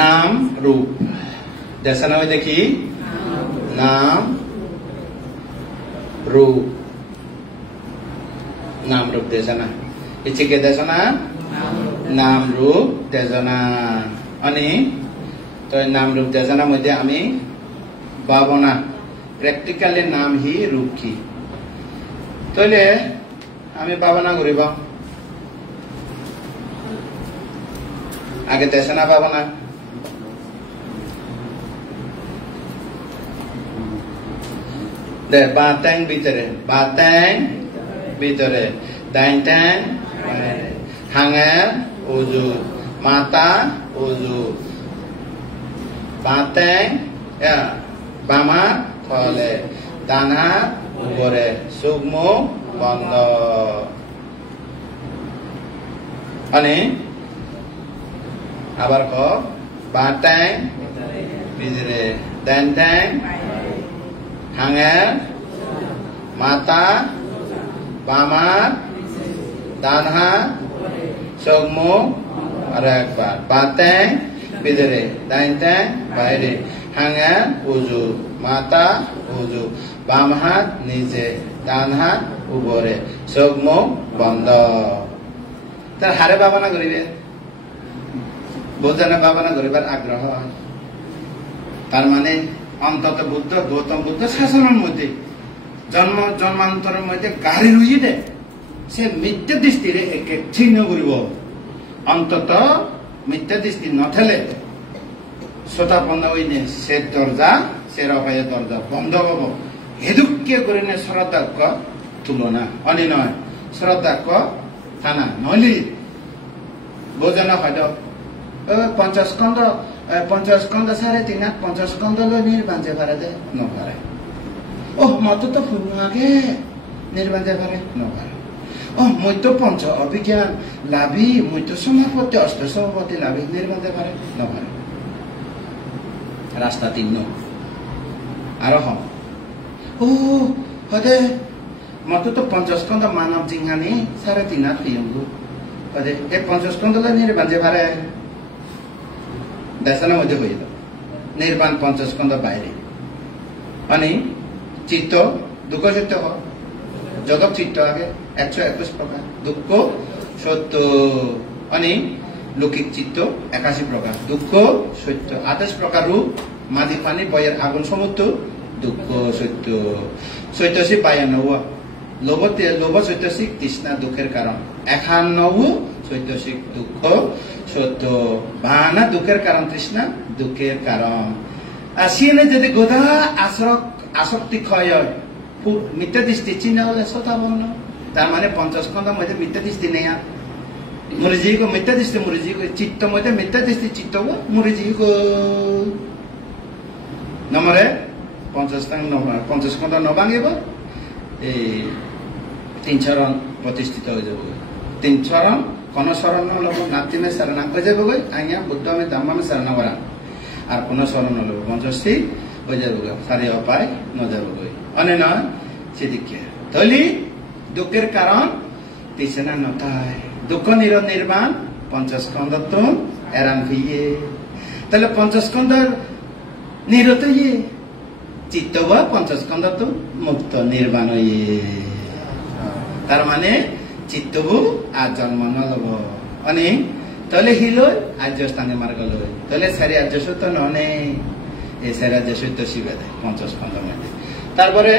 নাম রূপ দেশে না দেখি নাম রূপ নাম রূপ দেশে না ইচ্ছে দেশ না নাম রূপ দেশনা अनि तो नाम रूप देशना मध्य आमी भावना प्रेक्टिकली नाम ही रूप की तो ले आमी भावना करिब आगे देशना भावना दे बातें भीतरे दाइटें हांगे उजु माता उजु बातें या बामा थले दाना उपरे सुगमो बंद अनि आबार को बातें बिजरे दाइटें हांगे माता बामा दाना सुगमो और एक बार बातें बिदरे दाइटें बाहरे हांगे उजु माता उजु बाम हाथ नीचे दान हाथ ऊपरे सुगमो बंद तर हारे भावना करिबे बुद्धने भावना करिबार आग्रह तार माने अंतत बुद्ध गौतम बुद्ध शासनर मध्य जन्म जन्मांतर मध्य गाड़ी रुई दे से मिथ्या दृष्टि एक एक छिन्न करिब अंतत मिथ्या दृष्टि नथले श्रोतापन्न होइने से दर्जा से रफाय दर्जा बंद हब हेदुक्य करिने श्रद्धाक तुलना अनि नय श्रद्धाक थाना नली भोजन खाद पंचस्कंद सारे तीन पंचस्कंद लो निर्बांजे पारे दे न पारे ओह मत तो पुण्य आगे निर्बांजे पारे न पारे मुई तो पंच अभिज्ञान लाभी मुई तो समापत्ति अष्ट समापत्ति लाभी निर्बंधे पारे न पारे रास्ता तीन आरो हम ओ हदे मत तो पंचस्कंद मानव जिंगानी सारे तीन पियंगु हदे ए पंचस्कंद ला निर्बंधे पारे दर्शन मध्य होई निर्बाण पंचस्कंद बाहरे अनि चित्त दुख चित्त हो जगत चित्त आगे 121 प्रकार दुख सत्य अनि लौकिक चित्त 81 प्रकार दुख सत्य 28 प्रकार रूप मादी पानी बयर आगुन समुद्र दुख सत्य सत्यसी 92 लोभ सत्यसी तृष्णा दुखेर कारण 91 सत्यसी दुख सत्य 52 दुखेर कारण तृष्णा दुखेर कारण आसिने जदि गोधा आसक्ति क्षय मिथ्या दृष्टि चिन्ह होले सता बनो तार माने पंचस्कंद मध्ये मिथ्या दृष्टि नहीं आ मुरजी को मिथ्या दृष्टि मुरजी को चित्त मध्ये मिथ्या दृष्टि चित्त को मुरजी को नमरे पंचस्कंद न भांगेबो ए तीन चरण प्रतिष्ठित हो जाबो तीन चरण कोन शरण न लो नाति में शरण को जाबो गई आया बुद्ध में धम्म में शरण वरा और कोन शरण न लो पंचस्कंद हो जाबो सारे उपाय न जाबो गई अने न सिद्धिके तली दुखेर कारण तृष्णा नथाय दुख निर्वाण पंचस्कंद तो एरान भइए तले पंचस्कंद निरत ये चित्त व पंचस्कंद तो मुक्त निर्वाण ये तार माने चित्त वो आज जन्म न लब अनि तले हिलो आज स्थाने मार्ग लो तले सारी आज सत नने ए सारी आज सत शिवे पंचस्कंद मध्ये तारपरे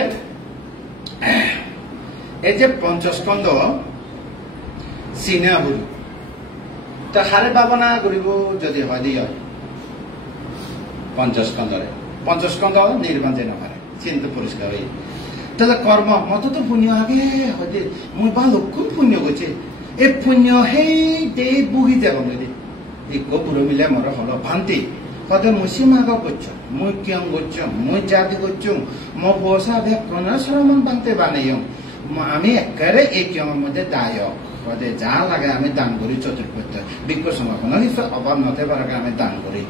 ए जे पंचस्कंद सिना हुरु तो हारे भावना करिब जदि हदि पंचस्कंद निर्बांजे न पारे चिंत पुरस्कार होई तले कर्म मत तो पुण्य आगे हदि मु बालो कोन पुण्य गचे ए पुण्य हे दे बुही जाब नदि ए को पुरो मिले मोर हलो भांति कदे मुसीमा ग गच्छ मु क्यां गच्छ मु जाति गच्छ मो पोसा भे कोन श्रमन बांते बानेयम आमी एकरे एक क्यां मध्ये दायक कदे जा लागे आमी दान करी चतुर्पत्य बिक्को समापन हिस्सा अभाव नथे पारे आमी दान करी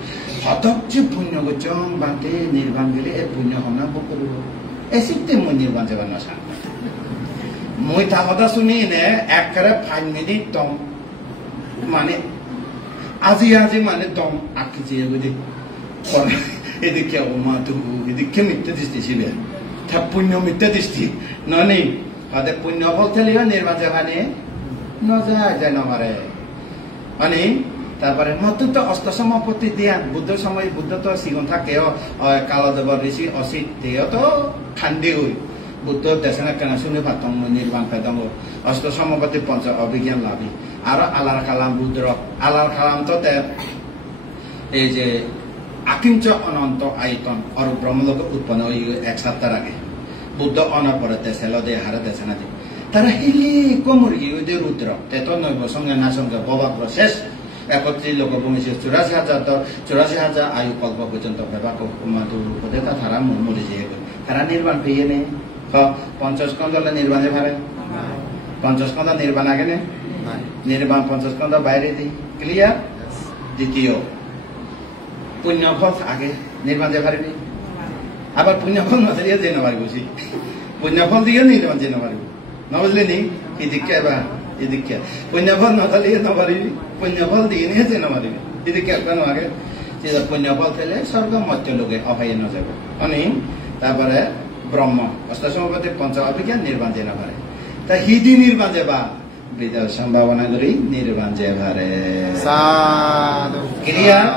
हतक पुण्य गच्छ बांते निर्वाण गेले ए पुण्य हमना बकरू एसिते मु निर्वाण जबन नसा মই তা কথা শুনি নে একবারে 5 মিনিট তম মানে আজি আজি মানে দম আঁকিছে বুঝি এদিকে মাতু এদিকে মিথ্যা দৃষ্টি শিবে তা পুণ্য মিথ্যা দৃষ্টি ননি হতে পুণ্য ফল থেলিও নির্বাণ যেখানে নজায় নমারে মানে তারপরে নতুন তো অষ্ট সমাপত্তি দিয়া বুদ্ধ সময় বুদ্ধ তো সিগুন থাকেও কালদেব ঋষি অসিত দেও তো খান্দি হই বুদ্ধ দেশনা কেন শুনে পাতং নির্বাণ পেদং অষ্ট সমাপত্তি পঞ্চ অভিজ্ঞান লাভি আর আলার কালাম বুদ্ধ আলার কালাম তো এই যে আকিঞ্চ অনন্ত আয়তন আর ব্রহ্মলোক উৎপন্ন হই এক সপ্তাহ আগে বুদ্ধ অনপরে দেশে লদে হারে দেশে না দি তারা হিলি কোমরি ওই যে রুদ্র তেত নৈব সঙ্গে না সঙ্গে ববাগ্র শেষ 31 লক্ষ 84,000 আয়ু কল্প পর্যন্ত বেবাক মাতুরূপদেতা তারা মরে যেয়ে তারা নির্বাণ পেয়ে নে পঞ্চস্কন্ধ নির্বাণে ভারে পঞ্চস্কন্ধ নির্বাণ আগে নে নির্বাণ পঞ্চস্কন্ধ বাইরে দিই ক্লিয়ার দ্বিতীয় পুণ্যফল আগে নির্বাণ যে পারবি আবার পুণ্যফল নজরিয়া যে নপারি বুঝি পুণ্যফল দিয়ে নির্বাণ যে নপারি না বুঝলি নি এই দীক্ষা এবার এই দীক্ষা পুণ্যফল নথালিয়ে নপারিবি পুণ্যফল দিয়ে নিয়ে যে নপারিবি এই দীক্ষা কেন আগে পুণ্যফল পেলে স্বর্গ মধ্য লোকে অভাই নযাবে মানে তারপরে ব্রহ্ম অষ্টসমাপত্তি পঞ্চ অভিজ্ঞান নির্বাণ যে নপারে তা হিদি নির্বাণ যে বা বিদায় সম্ভাবনা করি নির্বাণ যে ভারে ক্লিয়ার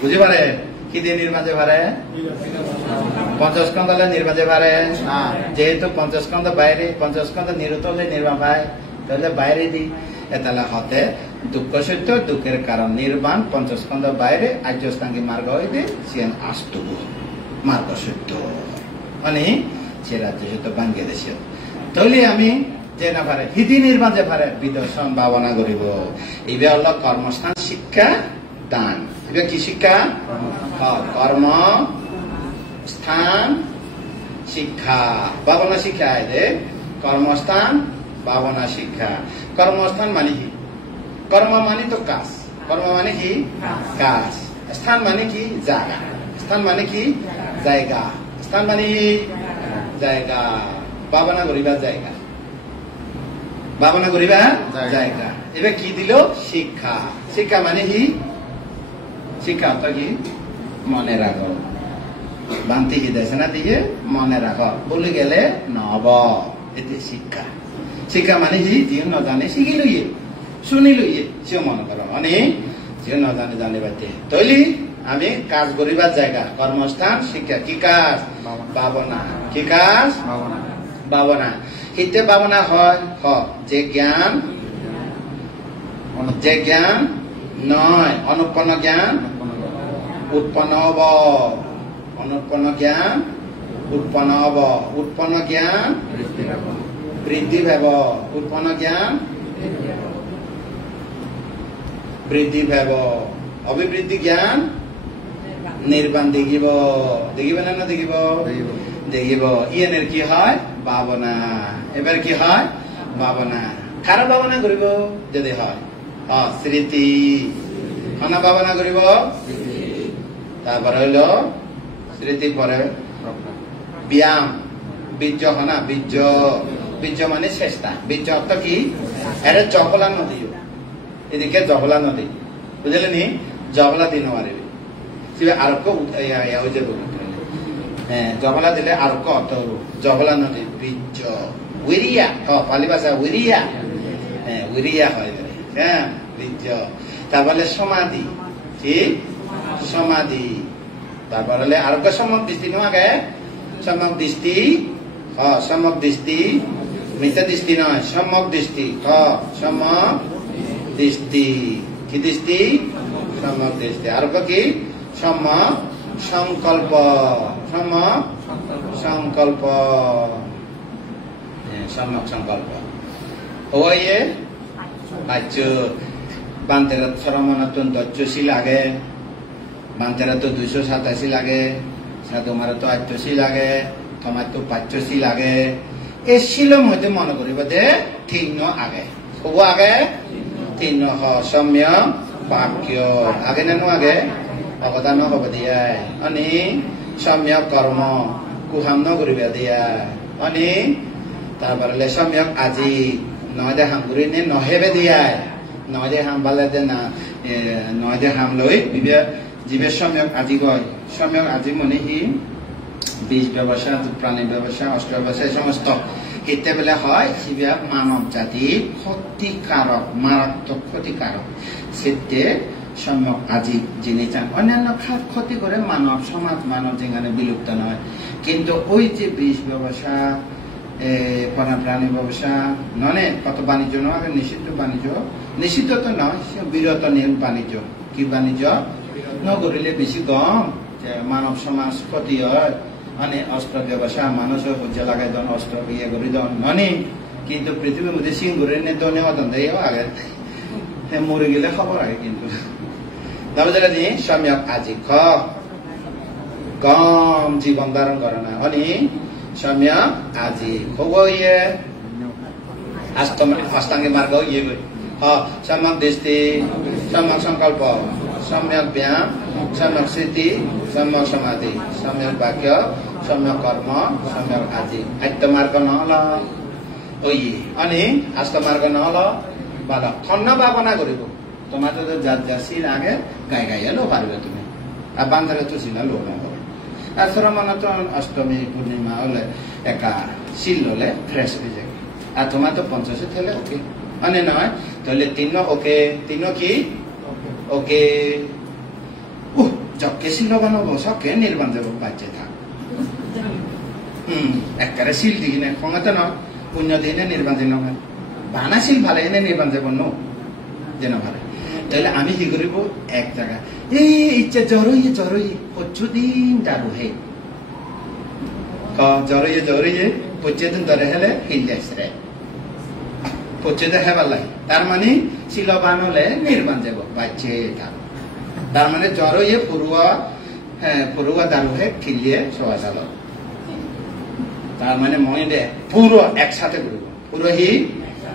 বুঝি পারে কি দিয়ে নির্বাচে পারে পঞ্চস্কন্ধ নির্বাচে পারে যেহেতু পঞ্চস্কন্ধ বাইরে পঞ্চস্কন্ধ নিরুতলে নির্বাণ পায় তাহলে বাইরে দিই তাহলে হতে দুঃখ সত্য দুঃখের কারণ নির্বাণ পঞ্চস্কন্ধ বাইরে আর্যস্থাঙ্গী মার্গ হইতে সিয়ান আস্তব মার্গ সত্য মানে সে রাজ্য সত্য বাংলাদেশে তাহলে আমি যে না পারে হিদি নির্বাণ যে পারে বিদর্শন ভাবনা করিব এইবার হল কর্মস্থান শিক্ষা দান এটা কি শিক্ষা কর্ম স্থান শিক্ষা ভাবনা শিক্ষা এদের কর্মস্থান ভাবনা শিক্ষা কর্মস্থান মানে কি কর্ম মানে তো কাজ কর্ম মানে কি কাজ স্থান মানে কি জায়গা স্থান মানে কি জায়গা স্থান মানে জায়গা ভাবনা করিবার জায়গা ভাবনা করিবার জায়গা এবার কি দিল শিক্ষা শিক্ষা মানে কি শিক্ষা অর্থ কি মনে রাখো বান্তি কি দেশে না দিয়ে মনে রাখো বলে গেলে নব এতে শিক্ষা শিক্ষা মানে কি যে নজানে শিখি লইয়ে শুনি লইয়ে সেও মনে করো মানে যে নজানে জানে বাতে তৈলি আমি কাজ করিবার জায়গা কর্মস্থান শিক্ষা কি কাজ ভাবনা কি কাজ ভাবনা হিতে ভাবনা হয় যে জ্ঞান নয় অনুৎপন্ন জ্ঞান উৎপন্ন হব অনুৎপন্ন জ্ঞান উৎপন্ন হব উৎপন্ন জ্ঞান বৃদ্ধি ভাব উৎপন্ন জ্ঞান বৃদ্ধি ভাব অভিবৃদ্ধি জ্ঞান নির্বাণ দেখিব দেখিব না না দেখিব দেখিব ইয়েনের কি হয় ভাবনা এবার কি হয় ভাবনা কারো ভাবনা করিব যদি হয় স্মৃতি খানা ভাবনা করিব তারপরে হইল স্মৃতি পরে ব্যায়াম বীর্য হনা বীর্য বীর্য মানে চেষ্টা বীর্য অর্থ কি এটা জহলা নদী এদিকে জহলা নদী বুঝলে নি জহলা দিন মারিবি আরক্য হয়ে যাবে হ্যাঁ জহলা দিলে আরক্য অর্থ হল জহলা নদী বীর্য উইরিয়া পালি ভাষা উইরিয়া হ্যাঁ উইরিয়া হয় হ্যাঁ বীর্য তারপরে সমাধি ঠিক সমাধি তারপরে আরোগ্য সম্যক দৃষ্টি নয় সম্যক দৃষ্টি সম্যক দৃষ্টি মিথ্যা দৃষ্টি নয় সম্যক দৃষ্টি সম্যক দৃষ্টি কি দৃষ্টি সম্যক দৃষ্টি আরোগ্য কি সম্যক সংকল্প সম্যক সংকল্প সম্যক সংকল্প ওয়ে আচ্ছা বান্তেরা সরমনাতন 84 লাগে বান্তেরা তো 287 লাগে তোমার তো 88 লাগে তোমার তো 85 লাগে এই ছিল মধ্যে মনে করিব যে তিন আগে কব আগে তিন সম্য বাক্য আগে না আগে অবদান হব দিয়া অনি সম্য কর্ম কুহাম নকরিবা দিয়া অনি তারপরে সম্যক আজি নয় হাঙ্গুরি নে নহেবে দিয়ায় নয় দে হাম বালে দে না নয় দে হাম লই বিবে জীবে সম্যক আজি কয় সম্যক আজি মনে হি বীজ ব্যবসা প্রাণী ব্যবসা অস্ত্র ব্যবসা এই সমস্ত হিতে বেলা হয় সিবিয়া মানব জাতি ক্ষতিকারক মারাত্মক ক্ষতিকারক সেতে সম্যক আজি যিনি চান অন্যান্য খাত ক্ষতি করে মানব সমাজ মানব যেখানে বিলুপ্ত নয় কিন্তু ওই যে বীজ ব্যবসা প্রাণী ব্যবসা ননে কত বাণিজ্য নয় নিষিদ্ধ বাণিজ্য নিষিদ্ধ তো নয় বিরত নিয়ম বাণিজ্য কি বাণিজ্য নগরিলে বেশি কম মানব সমাজ ক্ষতি হয় মানে অস্ত্র ব্যবসা মানুষ হজ্জা লাগাই দন অস্ত্র ইয়ে করি দন ননি কিন্তু পৃথিবীর মধ্যে সিং ঘুরে নে দনে হতন দেয় আগে মরে গেলে খবর আগে কিন্তু তাহলে যে সম্যক আজি খ কম জীবন ধারণ করে না অনি সম্যক আজি খুব ইয়ে অষ্টাঙ্গিক মার্গ ইয়ে করি সম্যক দৃষ্টি সম্যক সংকল্প সম্যক ব্যায়াম সম্যক স্মৃতি সম্যক সমাধি সম্যক বাক্য সম্যক কর্ম সম্যক আজি আত্ম মার্গ নহল ওই অনি আস্ত মার্গ নহল ভালো খন্ন ভাবনা করিব তোমার তো যা সিল আগে গাই গাইয়া লো পারবে তুমি আর বান্ধরে তো সিলা লো নহব আর শ্রমণ তো অষ্টমী পূর্ণিমা হলে একা সিল ললে ফ্রেশ হয়ে যাবে আর তোমার তো 50 থেলে ওকে মানে নয় তাহলে তিন ওকে তিন কি ওকে যকে শিল বানাবো সবকে নির্বাণ যাব বাচ্চা থাক একবারে শিল দিই না ক্ষমতা নয় পুণ্য দিনে নির্বাণ দিন বানা শিল ভালো এনে নির্বাণ যাব ন যেন ভালো তাহলে আমি কি করিব এক জায়গা এই ইচ্ছা জরই প্রচুদিন যাবো হে জরই প্রচুদিন ধরে হলে হিল যাইছে পচে দেখাবার লাগে তার মানে শিলবান হলে নির্বাণ যাব বাচ্চে থাক তার মানে জ্বর ইয়ে পড়ুয়া দারু হে খিলিয়ে সবা চাল তার মানে মনে দে পুরো একসাথে করব পুরো হি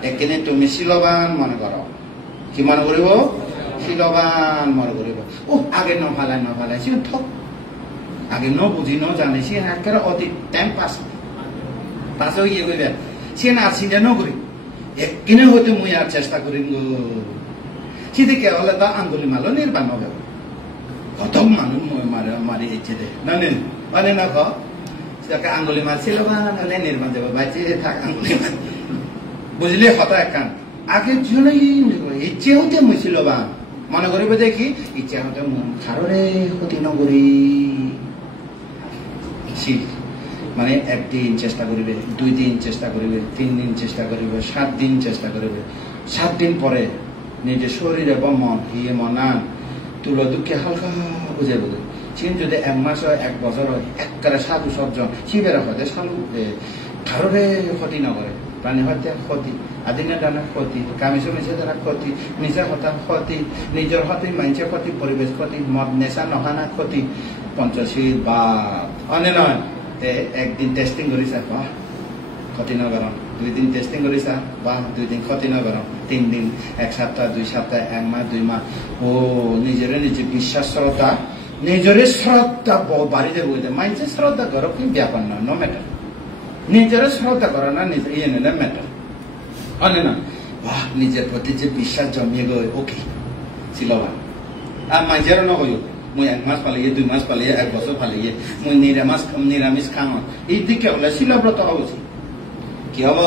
এখানে তুমি শিলবান মনে করো কি মনে করিব শিলবান মনে করিব ও আগে নফালাই সে ঠক আগে ন বুঝি ন জানে সে একেবারে অতি টাইম পাস ইয়ে করবে সে না চিন্তা ন করি একদিনে হয়তো মুই আর চেষ্টা করিম গো সেদিকে হলে তা আঙ্গুলি মালো নির্বাণ হবে কত মানুষ মারি দিচ্ছে দে মানে না কাকে আঙ্গুলি মারছিল হলে নির্বাণ যাবো বাইচে থাক আঙ্গুলি মার বুঝলে হতা একান আগে জনই ইচ্ছে হতে মুছিল বা মনে করিব দেখি ইচ্ছা হতে মন খাররে ক্ষতি নগরী মানে একদিন চেষ্টা করিবে 2 দিন চেষ্টা করিবে 3 দিন চেষ্টা করিবে 7 দিন চেষ্টা করিবে 7 দিন পরে নিজের শরীর এবং মন হিয়ে মনান তুলো দুঃখে হালকা বুঝে বুঝে চিন যদি 1 মাস হয় 1 বছর হয় একবারে সাধু সজ্জন শিবের হতে সালু কারোরে ক্ষতি নকরে প্রাণী হত্যা ক্ষতি আদিনা দানা ক্ষতি কামিছো মিছে দ্বারা ক্ষতি মিছা কথা ক্ষতি নিজের হতে মাইছে ক্ষতি পরিবেশ ক্ষতি মদ নেশা নহানা ক্ষতি পঞ্চশীল বা অনে নয় একদিন টেস্টিং করিছা বাহ ক্ষতি নগরম 2 দিন টেস্টিং করিছা বাহ 2 দিন ক্ষতি নগরম 3 দিন 1 সপ্তাহ 2 সপ্তাহ 1 মাস 2 মাস ও নিজের বিশ্বাস শ্রদ্ধা নিজের শ্রদ্ধা বাড়িতে বইতে মাইছে শ্রদ্ধা করো কি ব্যাপার না নো ম্যাটার নিজের শ্রদ্ধা করো না নিজের ইয়ে নিলে ম্যাটার অনে না বাহ নিজের প্রতি যে বিশ্বাস জমিয়ে গই ওকে ছিলবা আর মাইজেরও নকইও মই 1 মাস পালিয়ে 2 মাস পালিয়ে 1 বছর পালিয়ে মই নিরামিষ খাও এই দিকে হলে শিলব্রত হচ্ছে কি হব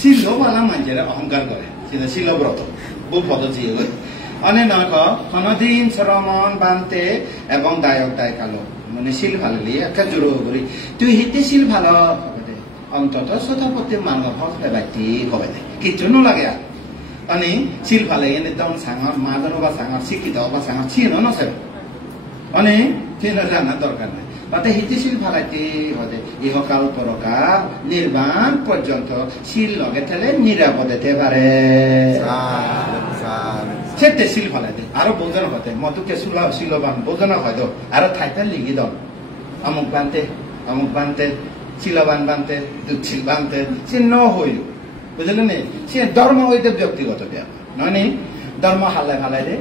শিলবালা মানুষেরা অহংকার করে সেটা শিলব্রত বহু পদ্ধতি অনেক নয় কোনদিন শ্রমণ বানতে এবং দায়ক দায় কালো মানে শিল ভালো একটা জোর করি তুই হিতে শিল ভালো হবে দে অন্তত শতপতি মানুষ হবাইতি হবে দে কিছু নালাগে আর अनि सिल फाले एकदम सांगर मादन बा सांगर शिक्षित बा सांगर छिन नसे अनि किन जान दरकार নাই তাতে হিতে সিল ফালাইতে হতে ইহকাল পরকাল নির্বাণ পর্যন্ত সিল লগে থেলে নিরাপদেতে পারে সেতে সিল ফালাইতে আরো বোঝানো হতে মতুকে শিলবান বোঝানো হয়তো আরো থাইতে লিখি দল অমুক বানতে শিলবান বানতে দুঃখিল বানতে সে ন হইল বুঝলেন নি সে ধর্ম হইতে ব্যক্তিগত ব্যাপার নয় ধর্ম হালাই ফালাই দে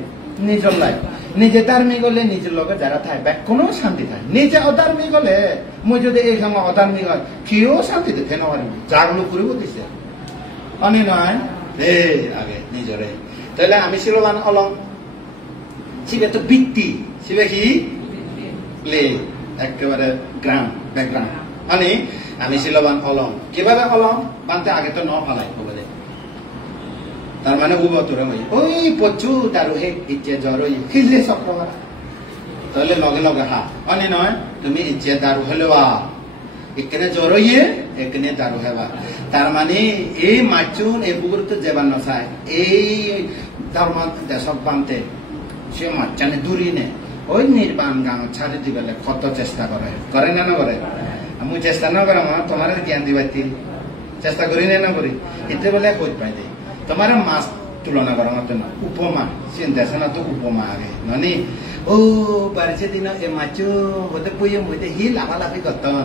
নিজের লাইফ নিজে ধার্মিক হলে নিজের লগে যারা থাকবে কোনো শান্তি থাকে নিজে অধার্মিক হলে মই যদি এই সময় অধার্মিক হয় কেউ শান্তি দিতে নয় জাগলো করিব দিছে অনে নয় এই আগে নিজরে তাহলে আমি শিলবান অলং শিবে তো বৃত্তি শিবে কি প্লে একেবারে গ্রাউন্ড ব্যাকগ্রাউন্ড মানে আমি শিলবান অলং কিভাবে অলং বানতে আগে তো ন ফালাই বলে তার মানে উবতরে ওই পচু তার হে ইচ্ছে জ্বর খিলে চক্রবার তাহলে লগে লগে হা মানে নয় তুমি ইচ্ছে দারু হলেওয়া এখানে জ্বর হইয়ে এখানে দারু হেবা তার মানে এই মাচুন এই পুকুর তো যেবার নচাই এই ধর্ম দেশক বানতে সে মাচানে দূরি নে ওই নির্বাণ গাঁ ছাড়ি দিবেলে কত চেষ্টা করে না করে আমি চেষ্টা না করে আমার তোমার জ্ঞান দিবাতি চেষ্টা করি না করি এতে বলে কই পাই দেয় তোমার মাছ তুলনা করার মতো না উপমা চিন্তা না তো উপমা আগে মানে ও পারিছে দিন এ মাছ হতে পুয়ে মধ্যে হি লাফালাফি করতাম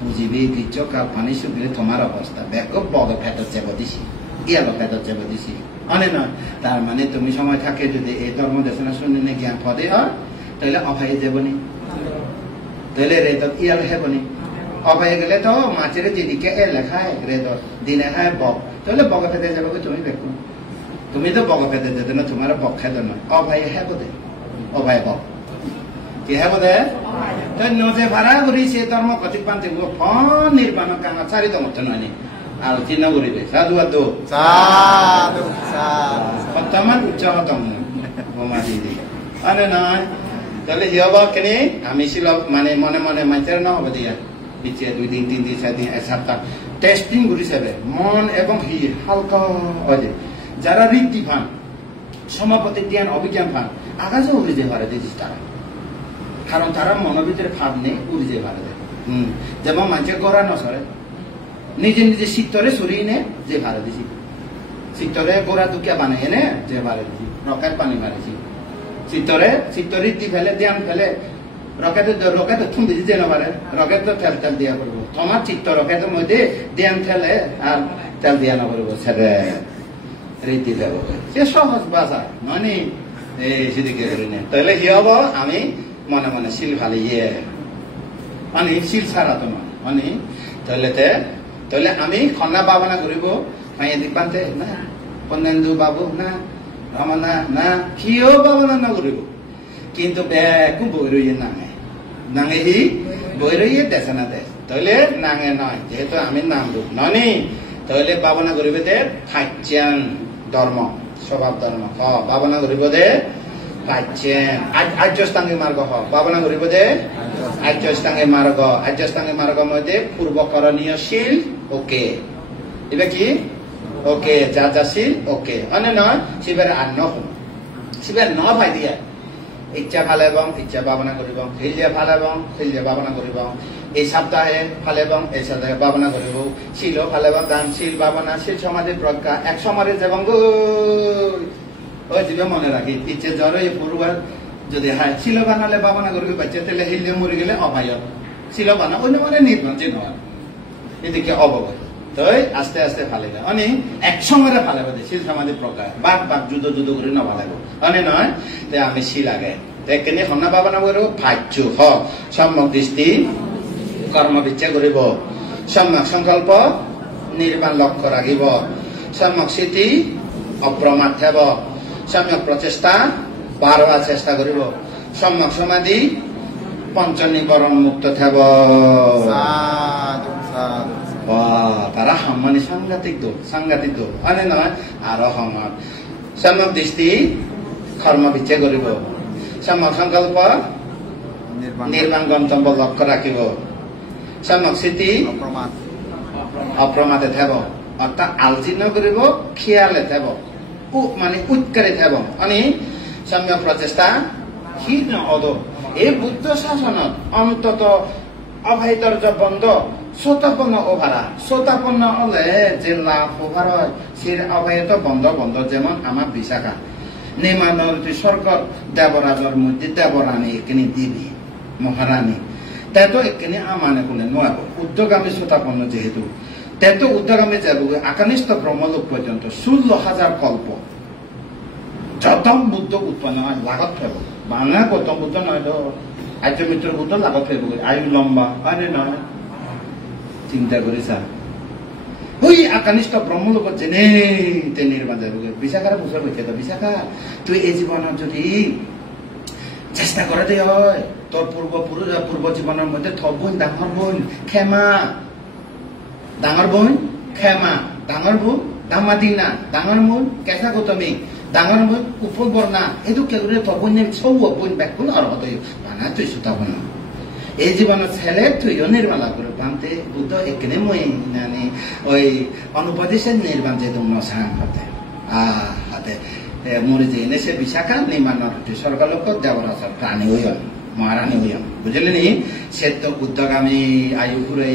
বুঝিবি কিছু পানি শুকিয়ে তোমার অবস্থা ব্যাগ বড় ফেটত যাব দিছি ইয়ালো ফেটত যাব দিছি অনে নয় তার মানে তুমি সময় থাকে যদি এই ধর্ম দেশনা শুনে জ্ঞান পদে হয় তাহলে অভয়ে যাবনি তাহলে রেতত ইয়াল হেবনি অভয়ে গেলে তো মাছের যেদিকে এ লেখায় রেতত দিনে হয় বক তাহলে বক ফেটে যাবো তুমি দেখো তুমি তো বক ফেটে যেতে না তোমার বক খেতে নয় অভয়ে হ্যাঁ বোধে অভয় বক কি হ্যাঁ বোধে তো নজে ভাড়া করি সে ধর্ম কতিক পান্তে ফোন নির্বাণ কাঙা চারি তো মতো নয় আর চিহ্ন করিবে সাধু আদু বর্তমান উচ্চাহ তমন বোমা দিদি আরে নয় তাহলে হিয়াব কেনে আমি ছিল মানে মনে মনে মাইচার না হবে দিয়া পিছিয়ে 2 দিন 3 দিন 4 দিন এক সপ্তাহ টেস্টিং করি যাবে মন এবং হি হালকা হয়ে যারা রীতি ফান সমাপতি জ্ঞান অভিজ্ঞান ফান আকাশে উড়ে যে পারে দিদিস তারা কারণ তারা মনের ভিতরে ভাব নেই উড়ে যে পারে যেমন মানুষের গড়া নসরে নিজে নিজে শীতরে সরিয়ে নে যে ভাড়া দিছি শীতরে গোড়া দুকিয়া বানাই এনে যে ভাড়া দিছি রকেট পানি মারেছি শীতরে দি ফেলে ধ্যান ফেলে রকেট থুম দিছি যে নবারে রকেট তো তেল দিয়া করবো তোমার চিত্ত রকেটের মধ্যে ধ্যান ফেলে আর তেল দিয়া নকরব সেরে রীতি ফেলব সে সহজ বাসা মানে এই সেদিকে তাহলে কি হব আমি মনে মনে শিল ফালি মানে শিল ছাড়া তো নয় মানে তাহলে আমি খন্না ভাবনা করিব মাইয়া দিবান্তে না কন্যান্দু বাবু না রমনা না কিও ভাবনা না করিব কিন্তু বেকু বই রইয়ে নাঙে হি বই রইয়ে দেশে না দেশ তাহলে নাঙে নয় যেহেতু আমি নাম রূপ ননি তাহলে ভাবনা করিবে দে খাচ্ছেন ধর্ম স্বভাব ধর্ম ভাবনা করিব দে খাচ্ছেন আর্যস্থাঙ্গিক মার্গ ভাবনা করিব দে আর্যস্থাঙ্গিক মার্গ মধ্যে পূর্বকরণীয়শীল ওকে এবার কি ওকে যাশীল ওকে অনে নয় শিবের আর শিবের ন ভাই দিয়া ইচ্ছা ভাল এবং ইচ্ছা ভাবনা করিব হিলিয়া ভাল এবং হিলিয়া ভাবনা করিব এই সপ্তাহে ভাল এবং এই সপ্তাহে ভাবনা করিব শিল ভাল এবং দান শিল ভাবনা শিল সমাধি প্রজ্ঞা এক সমাধি এবং ওই জীবে মনে রাখি ইচ্ছে জ্বর পূর্বার যদি হয় শিল বানালে ভাবনা করিব বাচ্চা তাহলে হিলিয়া মরে গেলে অভায় শিল বানা অন্য মানে নির্মাণ যে নয় এদিকে অবগত তাই আস্তে আস্তে ফালে যায় অনেক একসঙ্গে ফালে বাদে শিল সমাধি প্রকার বাঘ যুদ্ধ করে না ফালাবো অনে নয় তাই আমি শিল আগে এখানে হন্না ভাবনা করব ভাজ্য সম্যক দৃষ্টি কর্ম বিচ্ছা করিব সম্যক সংকল্প নির্বাণ লক্ষ্য রাখিব সম্যক স্মৃতি অপ্রমাদ থাকব সম্যক প্রচেষ্টা বারবার চেষ্টা করিব সম্যক সমাধি পঞ্চনিবরণ মুক্ত থাকব তারা মানে সাংঘাতিক দোষ মানে নয় আরো সমান সম্যক দৃষ্টি কর্ম বিচ্ছা করিব সম্যক সংকল্প নির্বাণ গন্তব্য লক্ষ্য রাখিব সম্যক স্মৃতি অপ্রমাদে থাকব অর্থাৎ আলজি নকরিব খেয়ালে থাকব মানে উৎকারে থাকব মানে সম্যক প্রচেষ্টা সি অদ এই বুদ্ধ শাসনত অন্তত অভয়দর্য বন্ধ শ্রোতাপন্ন ওভারা শ্রোতাপন্ন হলে যে লাভ ওভার হয় সে অভয়ত বন্ধ যেমন আমার বিশাখা নেমানরী সরকার দেবরাজের মধ্যে দেবরানী এখানে দেবী মহারানী তাই তো এখানে আমানে বলে নয় উদ্যোগামী শ্রোতাপন্ন যেহেতু তাই তো উদ্যোগামী যাব আকানিষ্ঠ ব্রহ্মলোক পর্যন্ত 16,000 কল্প যত বুদ্ধ উৎপন্ন হয় লাগত ফেব বাংলা গৌতম বুদ্ধ নয় তো আর্য মিত্র বুদ্ধ লাগত ফেব আয়ু লম্বা আরে নয় চিন্তা করিছা ওই আকানিষ্ঠ ব্রহ্মলোক জেনে তে নির্বাণ যাব বিশাখার বুঝার হইতে তো বিশাখা তুই এই জীবনত যদি চেষ্টা করে দে হয় তোর পূর্ব জীবনের মধ্যে থব বোন ডাঙর বোন ক্ষমা ডাঙর বোন ক্ষমা ডাঙর বোন দামাদিনা ডাঙর বোন কেঁচা গৌতমী ডাঙর বোন উপল বর্ণা এইটো কেগুৰে থব বোন সৌ বোন ব্যাকুল আর হতে মানা তুই সুতা বোন এই জীবনত ছেলে তুইও নির্মালা করে পামতে বুদ্ধ এখানে মই নানি ওই অনুপদেশে নির্মাণ যে দম সাং হতে হাতে মরে যে এনে সে বিশাখা নির্মাণ স্বর্গলোক দেবরাজ প্রাণী হইয়ন মহারানী হইয়ন বুঝলেনি সে তো উদ্যোগামী আয়ু ঘুরে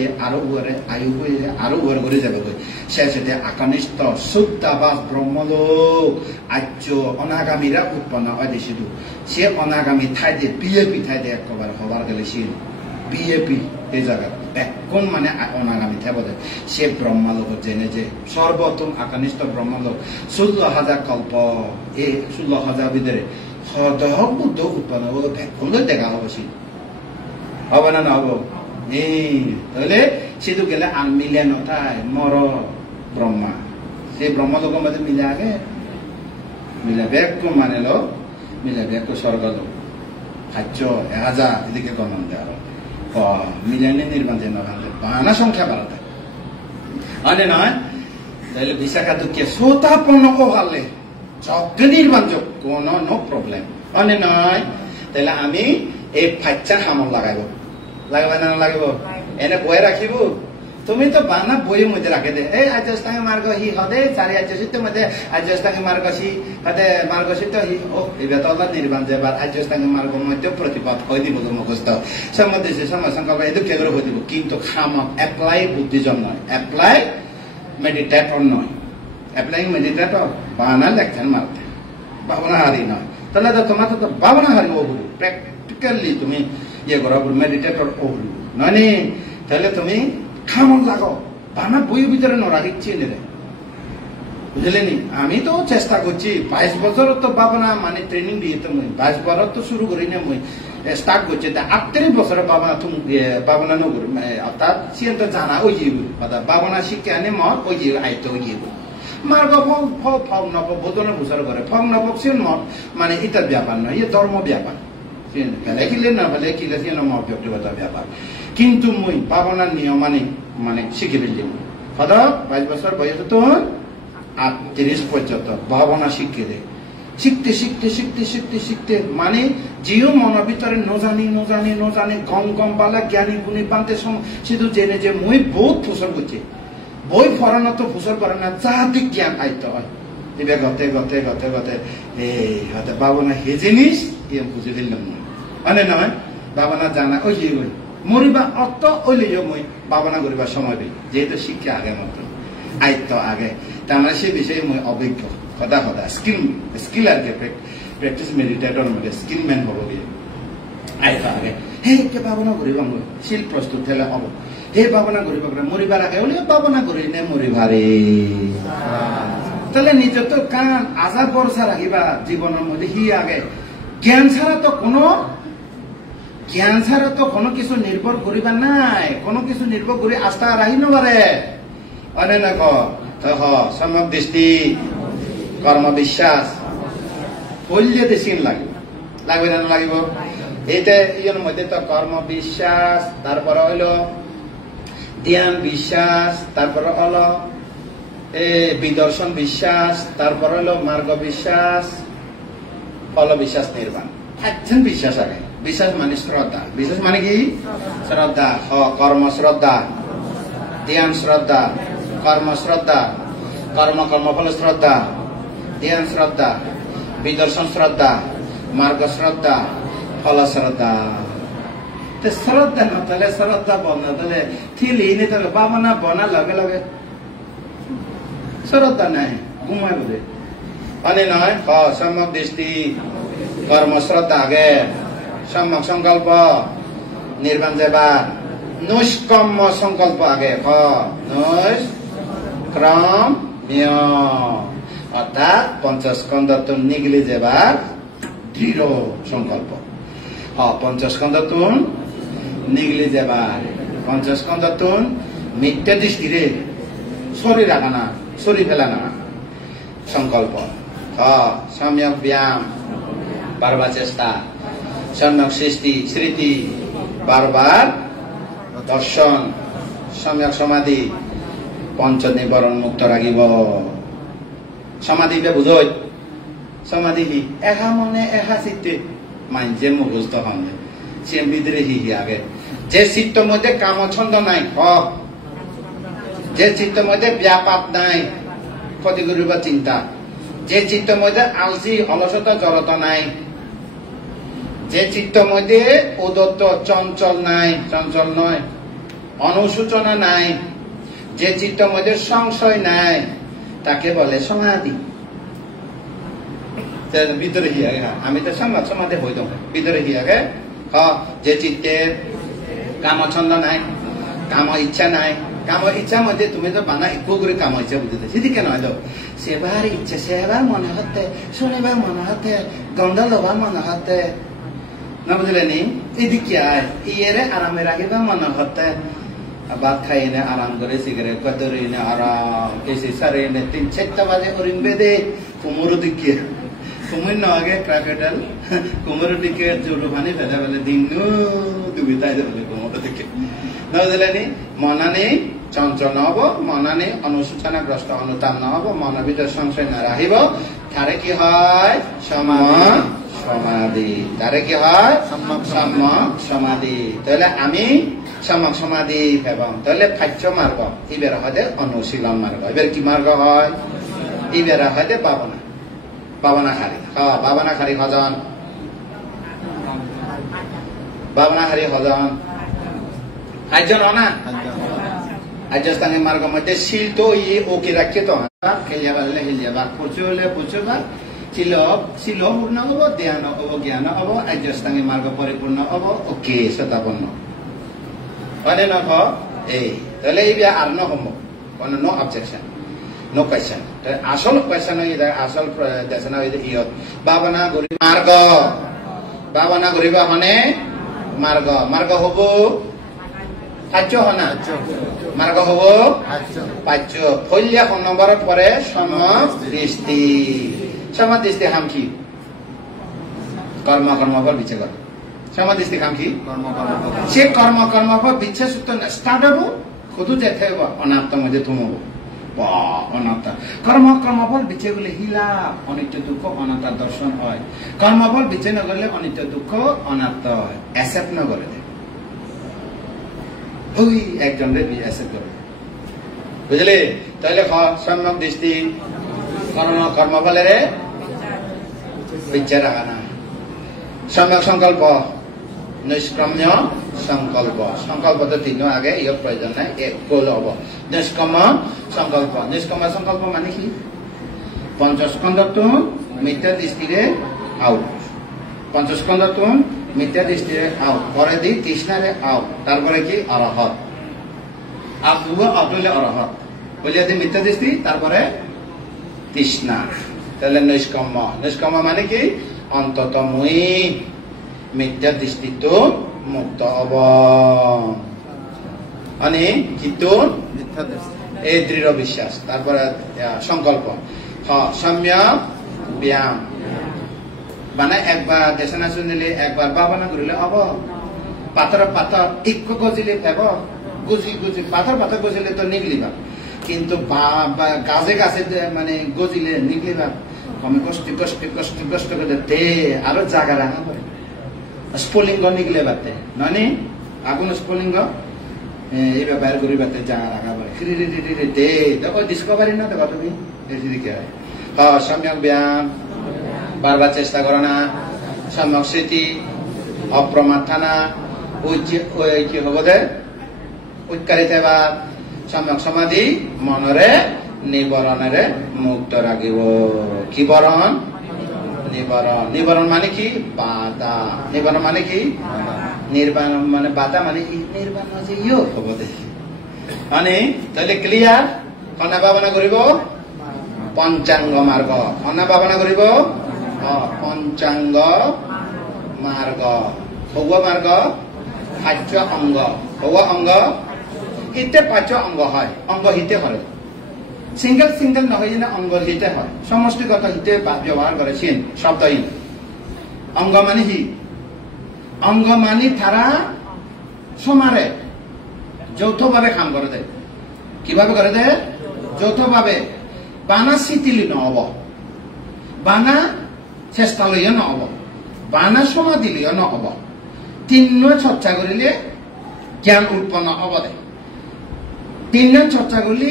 আয়ু হয়ে আরো ঘুরে ঘুরে যাবে শেষে আকানিষ্ঠ শুদ্ধাবাস ব্রহ্মলোক আর্য অনাগামীরা উৎপন্ন হয় শুধু সে অনাগামী ঠাই দিয়ে বিএপি ঠাই দিয়ে একবার হবার গেলে সে বিএপি এই জায়গা এখন মানে অনাগামী থাকবে সে ব্রহ্মলোক জেনে যে সর্বোত্তম আকানিষ্ঠ ব্রহ্মলোক 16,000 কল্প এই 16,000 ভিতরে হদহ বুদ্ধ উৎপন্ন হলো ব্যাকুল দেখা হবো সে হবে না হবো এই তাহলে সেটু গেলে আর মিলে নথায় মর ব্রহ্মা সেই ব্রহ্মলোকের মধ্যে মিলে আগে মিলে ব্যাক মানে লো মিলে ব্যাক স্বর্গলোক খাদ্য 1000 এদিকে গণন দেওয়া মিলানি নির্মাণ যেন বানা সংখ্যা বাড়াতে আনে নয় তাহলে বিশাখা দুঃখে শ্রোতাপন্ন হারলে যজ্ঞ নির্মাণ যোগ কোন নো প্রবলেম আনে নয় তাহলে আমি এই ফাচ্চার হামল লাগাইব লাগাবে না লাগিব এনে বয়ে রাখিব তুমি তো বানা বইয়ের মধ্যে রাখে দে এই আজস্তাঙ্গে মার্গ হি হদে চারি আজসিত মধ্যে আজস্তাঙ্গে মার্গসি হদে মার্গসিত হি ও এবার তো নির্বাণ যাবার আজস্তাঙ্গে মার্গ মধ্যে প্রতিপদ হয়ে দিব মুখস্থ সম্বন্ধে সময় সংকল্প এদু কেবল হয়ে দিব কিন্তু খামক অ্যাপ্লাই বুদ্ধিজন নয় অ্যাপ্লাই মেডিটেটর নয় অ্যাপ্লাইং মেডিটেটর বানা লেখছেন মারতে ভাবনা হারি নয় তাহলে তো তোমার তো ভাবনা হারি ওগুলো প্র্যাকটিক্যালি তুমি ইয়ে করা মেডিটেটর ওগুলো নয় নি তাহলে তুমি খামন লাগাও বানা বইয়ের ভিতরে নড়া দিচ্ছি নেবে বুঝলেনি আমি তো চেষ্টা করছি 22 বছর তো বাবনা মানে ট্রেনিং দিয়ে তো মই 22 বছর তো শুরু করি না মই স্টার্ট করছে 38 বছরে বাবনা তুমি বাবনা নগর অর্থাৎ সিএন তো জানা ওই যে বাবনা শিক্ষা আনে মত ওই যে আইতো ওই যে মার্গ ফল নব বোধনের বুঝার করে ফল নব সিন মত মানে এটা ব্যাপার নয় ইয়ে ধর্ম ব্যাপার ফেলে কিলে না ফেলে কিলে সিএন মত ব্যক্তিগত ব্যাপার কিন্তু মই বাবনার নিয়ম মানে শিখে ফেলছি সদা 22 বছর বয়স তো 38 পর্যন্ত ভাবনা শিখে দেয় শিখতে শিখতে শিখতে শিখতে শিখতে মানে যেও মনের ভিতরে নজানি গম পালা জ্ঞানী গুণী পান্তে শুধু জেনে যে মই বহুত ফুসল করছে বই ফরানো তো ফুসল করে না যাহাতে জ্ঞান আইতে হয় এবার গতে গতে গতে গতে এই হয়তো বাবনা হে জিনিস ইয়ে বুঝে ফেললাম মানে নয় বাবনা জানা ওই যে মরিবা অর্থ ওইলেও মই ভাবনা করিবার সময় দিই যেহেতু শিক্ষা আগে মতন আয়ত্ত আগে তার মানে সে বিষয়ে মই অভিজ্ঞ সদা স্কিল আর কি প্র্যাকটিস মেডিটেটর মধ্যে স্কিল ম্যান হব গিয়ে আয়ত্ত আগে হে কে ভাবনা করিবা মই শিল প্রস্তুত হলে হব হে ভাবনা করিবা মরিবার আগে বলে ভাবনা করি নে মরিবারে তাহলে নিজে তো কান আজা ভরসা রাখিবা জীবনের মধ্যে হি আগে জ্ঞান ছাড়া তো কোনো কিছু নির্ভর করিবা নাই কোনো কিছু নির্ভর করি আস্থা রাখি নবারে অনে না সম্যক দৃষ্টি কর্ম বিশ্বাস হইলে দেশিন লাগবে না লাগিব এইটা ইয়ের মধ্যে তো কর্ম বিশ্বাস তারপরে হইল ধ্যান বিশ্বাস তারপরে হলো বিদর্শন বিশ্বাস তারপরে হলো মার্গ বিশ্বাস ফল বিশ্বাস নির্বাণ একজন বিশ্বাস আগে বিশ্বাস মানে শ্রদ্ধা বিশ্বাস মানে কি শ্রদ্ধা কর্ম শ্রদ্ধা ধ্যান শ্রদ্ধা কর্ম শ্রদ্ধা কর্মফল শ্রদ্ধা ধ্যান শ্রদ্ধা বিদর্শন শ্রদ্ধা মার্গ শ্রদ্ধা ফল শ্রদ্ধা শ্রদ্ধা না তাহলে শ্রদ্ধা বনা তাহলে থিলি নি তাহলে বাবনা বনা লগে লগে শ্রদ্ধা নাই ঘুমাই বলে মানে নয় সম্যক দৃষ্টি কর্ম শ্রদ্ধা আগে সম্যক সংকল্প নির্বাণ যাবার নৈষ্কম্য সংকল্প আগে নৈষ্ক্রম্য অর্থাৎ পঞ্চস্কন্ধ নিগলে যাবার দৃঢ় সংকল্প পঞ্চস্কন্ধ নিগলে যাবার পঞ্চস্কন্ধ মিথ্যা দৃষ্টিরে সরি রাখা না, সরি ফেলা না। সংকল্প সম্যক ব্যায়াম বারবার চেষ্টা, সম্যক স্মৃতি বারবার দর্শন, সম্যক সমাধি পঞ্চ নিবরণ মুক্ত রাখিব। সমাধি বুঝই সমাধি হি এহা মনে এহা চিত্তে মাইনছে মুখস্থ হন্দে সে ভিতরে হি আগে যে চিত্তর মধ্যে কামছন্দ নাই, যে চিত্তর মধ্যে ব্যাপার নাই ক্ষতি করিব চিন্তা, যে চিত্তর মধ্যে আলসি অলসতা জড়তা নাই, যে চিত্তর মধ্যে উদত্ত চঞ্চল নাই, চঞ্চল নয়, অনুসূচনা নাই, যে চিত্তর মধ্যে সংশয় নাই, তাকে বলে সমাধি। ভিতরে হি আগে আমি তো সমাধি হইত ভিতরে হি আগে যে চিত্তের কামছন্দ নাই, কাম ইচ্ছা নাই। কাম ইচ্ছার মধ্যে তুমি তো বানা একটু করে কাম ইচ্ছা বুঝতে সেদিকে নয় তো সেবার ইচ্ছে, সেবার মনে হতে, শনিবার মনে হতে, গন্ধ লোবার মনে হতে, না বুঝলে নি? এদিকে আয় ইয়েরে আরামে রাখিবা মনে হতে, ভাত খাই এনে আরাম করে সিগারেট কদরি এনে আরাম এসে সারে এনে 3-4টা বাজে করিম বেদে কুমোর দিকে কুমির ন আগে ক্রাকেটাল কুমোর দিকে জোর পানি ফেলে ফেলে দিন দুবিতাই দেবে কুমোর দিকে, না বুঝলে নি? মনানে চঞ্চল নহব, মনানে অনুসূচনাগ্রস্ত অনুতাপ নহব, মনের ভিতরে সংশয় না রাখিব, তারে কি হয় সমাধি, তারে কি হয় সম্যক সমাধি। তাহলে আমি সম্যক সমাধি এবং তাহলে ফাচ্য মার্গ ইবেরা হয় অনুশীলন মার্গ, এবার কি মার্গ হয়? ইবেরা হয় বাবনা, বাবনাখারি বাবনাখারি হজন, বাবনাখারি হজন আয়োজন না আজস্তানের মার্গ মধ্যে শিল তো ইয়ে ওকে রাখছে তো খেলিয়া পারলে খেলিয়া বাঘ পড়ছে হলে পড়ছে বাঘ শিল পূর্ণ হব, ধ্যান হব, জ্ঞান হব, আজস্তাঙ্গিক মার্গ পরিপূর্ণ হব, ওকে সদাপন্ন মানে ন এই তাহলে এই আর ন হম কোনো নো অবজেকশন, নো কোয়েশ্চন। আসল কোয়েশ্চন আসল দেশনা ইয়ত ভাবনা করিব মার্গ, ভাবনা করিব হনে মার্গ, মার্গ হব কার্য হনা, মার্গ হব পাচ্য। ফলিয়া কোন নম্বর পরে সমদৃষ্টি, সমদৃষ্টি হামকি কর্ম কর্মফল বিচ্ছে কর, সমদৃষ্টি হামকি সে কর্ম কর্মফল বিচ্ছে সূত্র স্টার্ট হব খুদু যেতে হব অনাত্ম মধ্যে থমব অনাত্ম কর্ম কর্মফল বিচ্ছে গেলে হিলা অনিত্য দুঃখ অনাত্মার দর্শন হয়, কর্মফল বিচ্ছে নগরলে অনিত্য দুঃখ অনাত্ম হয়, অ্যাকসেপ্ট নগরে ওই একজন অ্যাকসেপ্ট করে, বুঝলে? তাহলে সম্যক দৃষ্টি কর্মফলের বিচার রাখা না। সম্যক সংকল্প নিষ্ক্রম্য সংকল্প, সংকল্প তো তিন আগে ইয়র প্রয়োজন নাই, এক গোল হব নিষ্ক্রম সংকল্প। নিষ্ক্রম সংকল্প মানে কি? পঞ্চস্কন্ধ তুন মিথ্যা দৃষ্টিরে আউট, পঞ্চস্কন্ধ তুন মিথ্যা দৃষ্টিরে আউট, পরে দি তৃষ্ণারে আউট, তারপরে কি অরহত আউট অরহত বলিয়া দি মিথ্যা দৃষ্টি, তারপরে তৃষ্ণা। তাহলে নৈষ্কম্য, নৈষ্কম্য মানে কি? অন্তত মুই মিথ্যা দৃষ্টি তো মুক্ত হব, মানে কিন্তু এই দৃঢ় বিশ্বাস। তারপরে সংকল্প সম্যক ব্যায়াম মানে একবার দেশনা শুনিলে একবার ভাবনা করিলে হব, পাথর পাথর ইক্য গজিলে ফেব, গুজি গুজি পাথর পাথর গজিলে তো নিগলিবা, কিন্তু গাছে গাছে মানে গজিলে নিগলিবা কমে কষ্ট কষ্ট কষ্ট কষ্ট করে তে আরো জায়গা রাখা পড়ে। স্ফুলিঙ্গ নিগলে বাতে নয় আগুন স্ফুলিঙ্গ এইবার বাইর করি বাতে জায়গা রাখা পড়ে তে দেখো ডিসকভারি না দেখো তুমি এদিকে সম্যক ব্যায়াম বারবার চেষ্টা করো না, সম্যক স্মৃতি অপ্রমাদ থানা কি হব দে উৎকারিত বা সম্যক সমাধি মনরে নিবরণেরে মুক্ত রাখিব। কি বরণ? নিবরণ। নিবরণ মানে কি? বাধা। নিবরণ মানে কি? নির্বাণ মানে বাধা মানে নির্বাণ মানে ইয় হব দে মানে তাহলে ক্লিয়ার। কন্যা ভাবনা করিব পঞ্চাঙ্গ মার্গ, কন্যা ভাবনা করিব পঞ্চাঙ্গ মার্গ, ভৌগ মার্গ পাঁচ অঙ্গ, ভৌগ অঙ্গ হিতে পাঁচ অঙ্গ হয়, অঙ্গ হিতে হয় সিঙ্গেল সিঙ্গেল নহয় যেনে অঙ্গর হিতে হয় সমষ্টিগত হিতে ব্যবহার করে চিন শব্দই অঙ্গ মানে হি অঙ্গ মানে তারা সমারে যৌথভাবে কাম করে দেয় কিভাবে করে দেয় যৌথভাবে বানা শিথিলি নহব বানা চেষ্টা লইয়া নহব বানা সমাধি লইয়া নহব তিন চর্চা করিলে জ্ঞান উৎপন্ন হব দে তিন চর্চা করলে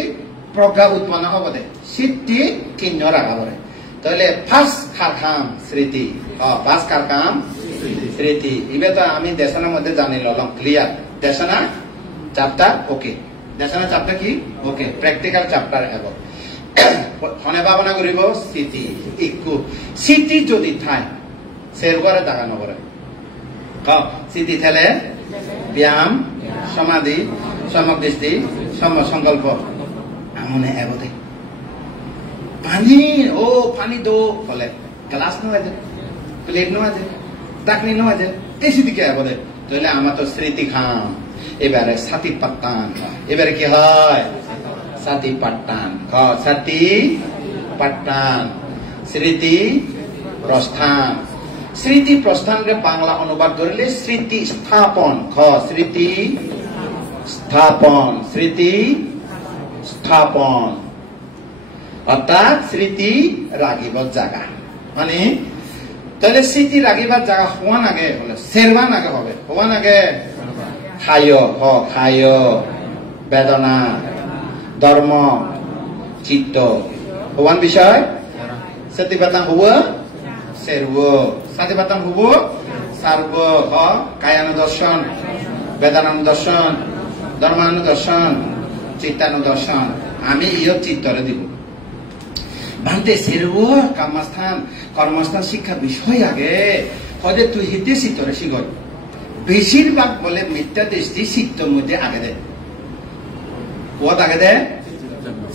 প্রজ্ঞা উৎপন্ন হব দে সিদ্ধি তিন রাখা পড়ে তাহলে ফার্স্ট কার কাম স্মৃতি ফার্স্ট কার কাম স্মৃতি এবার তো আমি দেশনার মধ্যে জানি ললাম ক্লিয়ার দেশনা চ্যাপ্টার ওকে দেশনা চ্যাপ্টার কি ওকে প্র্যাকটিক্যাল চ্যাপ্টার এবং হনে ভাবনা করিব স্মৃতি ইকু স্মৃতি যদি থাই সের করে দেখা নপরে স্মৃতি থেলে ব্যায়াম সমাধি সম্যক দৃষ্টি সংকল্প আমনে এগোতে পানি ও পানি দো বলে গ্লাস নো আছে প্লেট নো আছে ডাকনি নো আছে এই স্মৃতিকে এগোতে তাহলে আমার তো স্মৃতি খাম এবারে সাথী পাট্টান এবারে কি হয় সাথী পাট্টান সাথী পাট্টান স্মৃতি প্রস্থান স্মৃতি প্রস্থানকে বাংলা অনুবাদ করিলে স্মৃতি স্থাপন স্মৃতি স্থাপন স্মৃতি স্থাপন অর্থাৎ স্মৃতি রাগিবার জায়গা মানে তাহলে স্মৃতি রাগিবার জায়গা হওয়া নাগে বলে সেরবান আগে হবে হওয়া নাগে খায় বেদনা ধর্ম চিত্ত হওয়ান বিষয় সত্যিপাতাং হুয়া সেরব সত্যিপাতাং হুব সার্ব কায়ানুদর্শন বেদানুদর্শন ধর্মানুদর্শন চিত্তানুদর্শন আমি ইয় চিত্তরে দিব ভান্তে সেরব কর্মস্থান কর্মস্থান শিক্ষা বিষয় আগে হয়তো তুই হিতে চিত্তরে শিখর বেশিরভাগ বলে মিথ্যা দৃষ্টি চিত্তর মধ্যে আগে দেয় কত আগে দেয়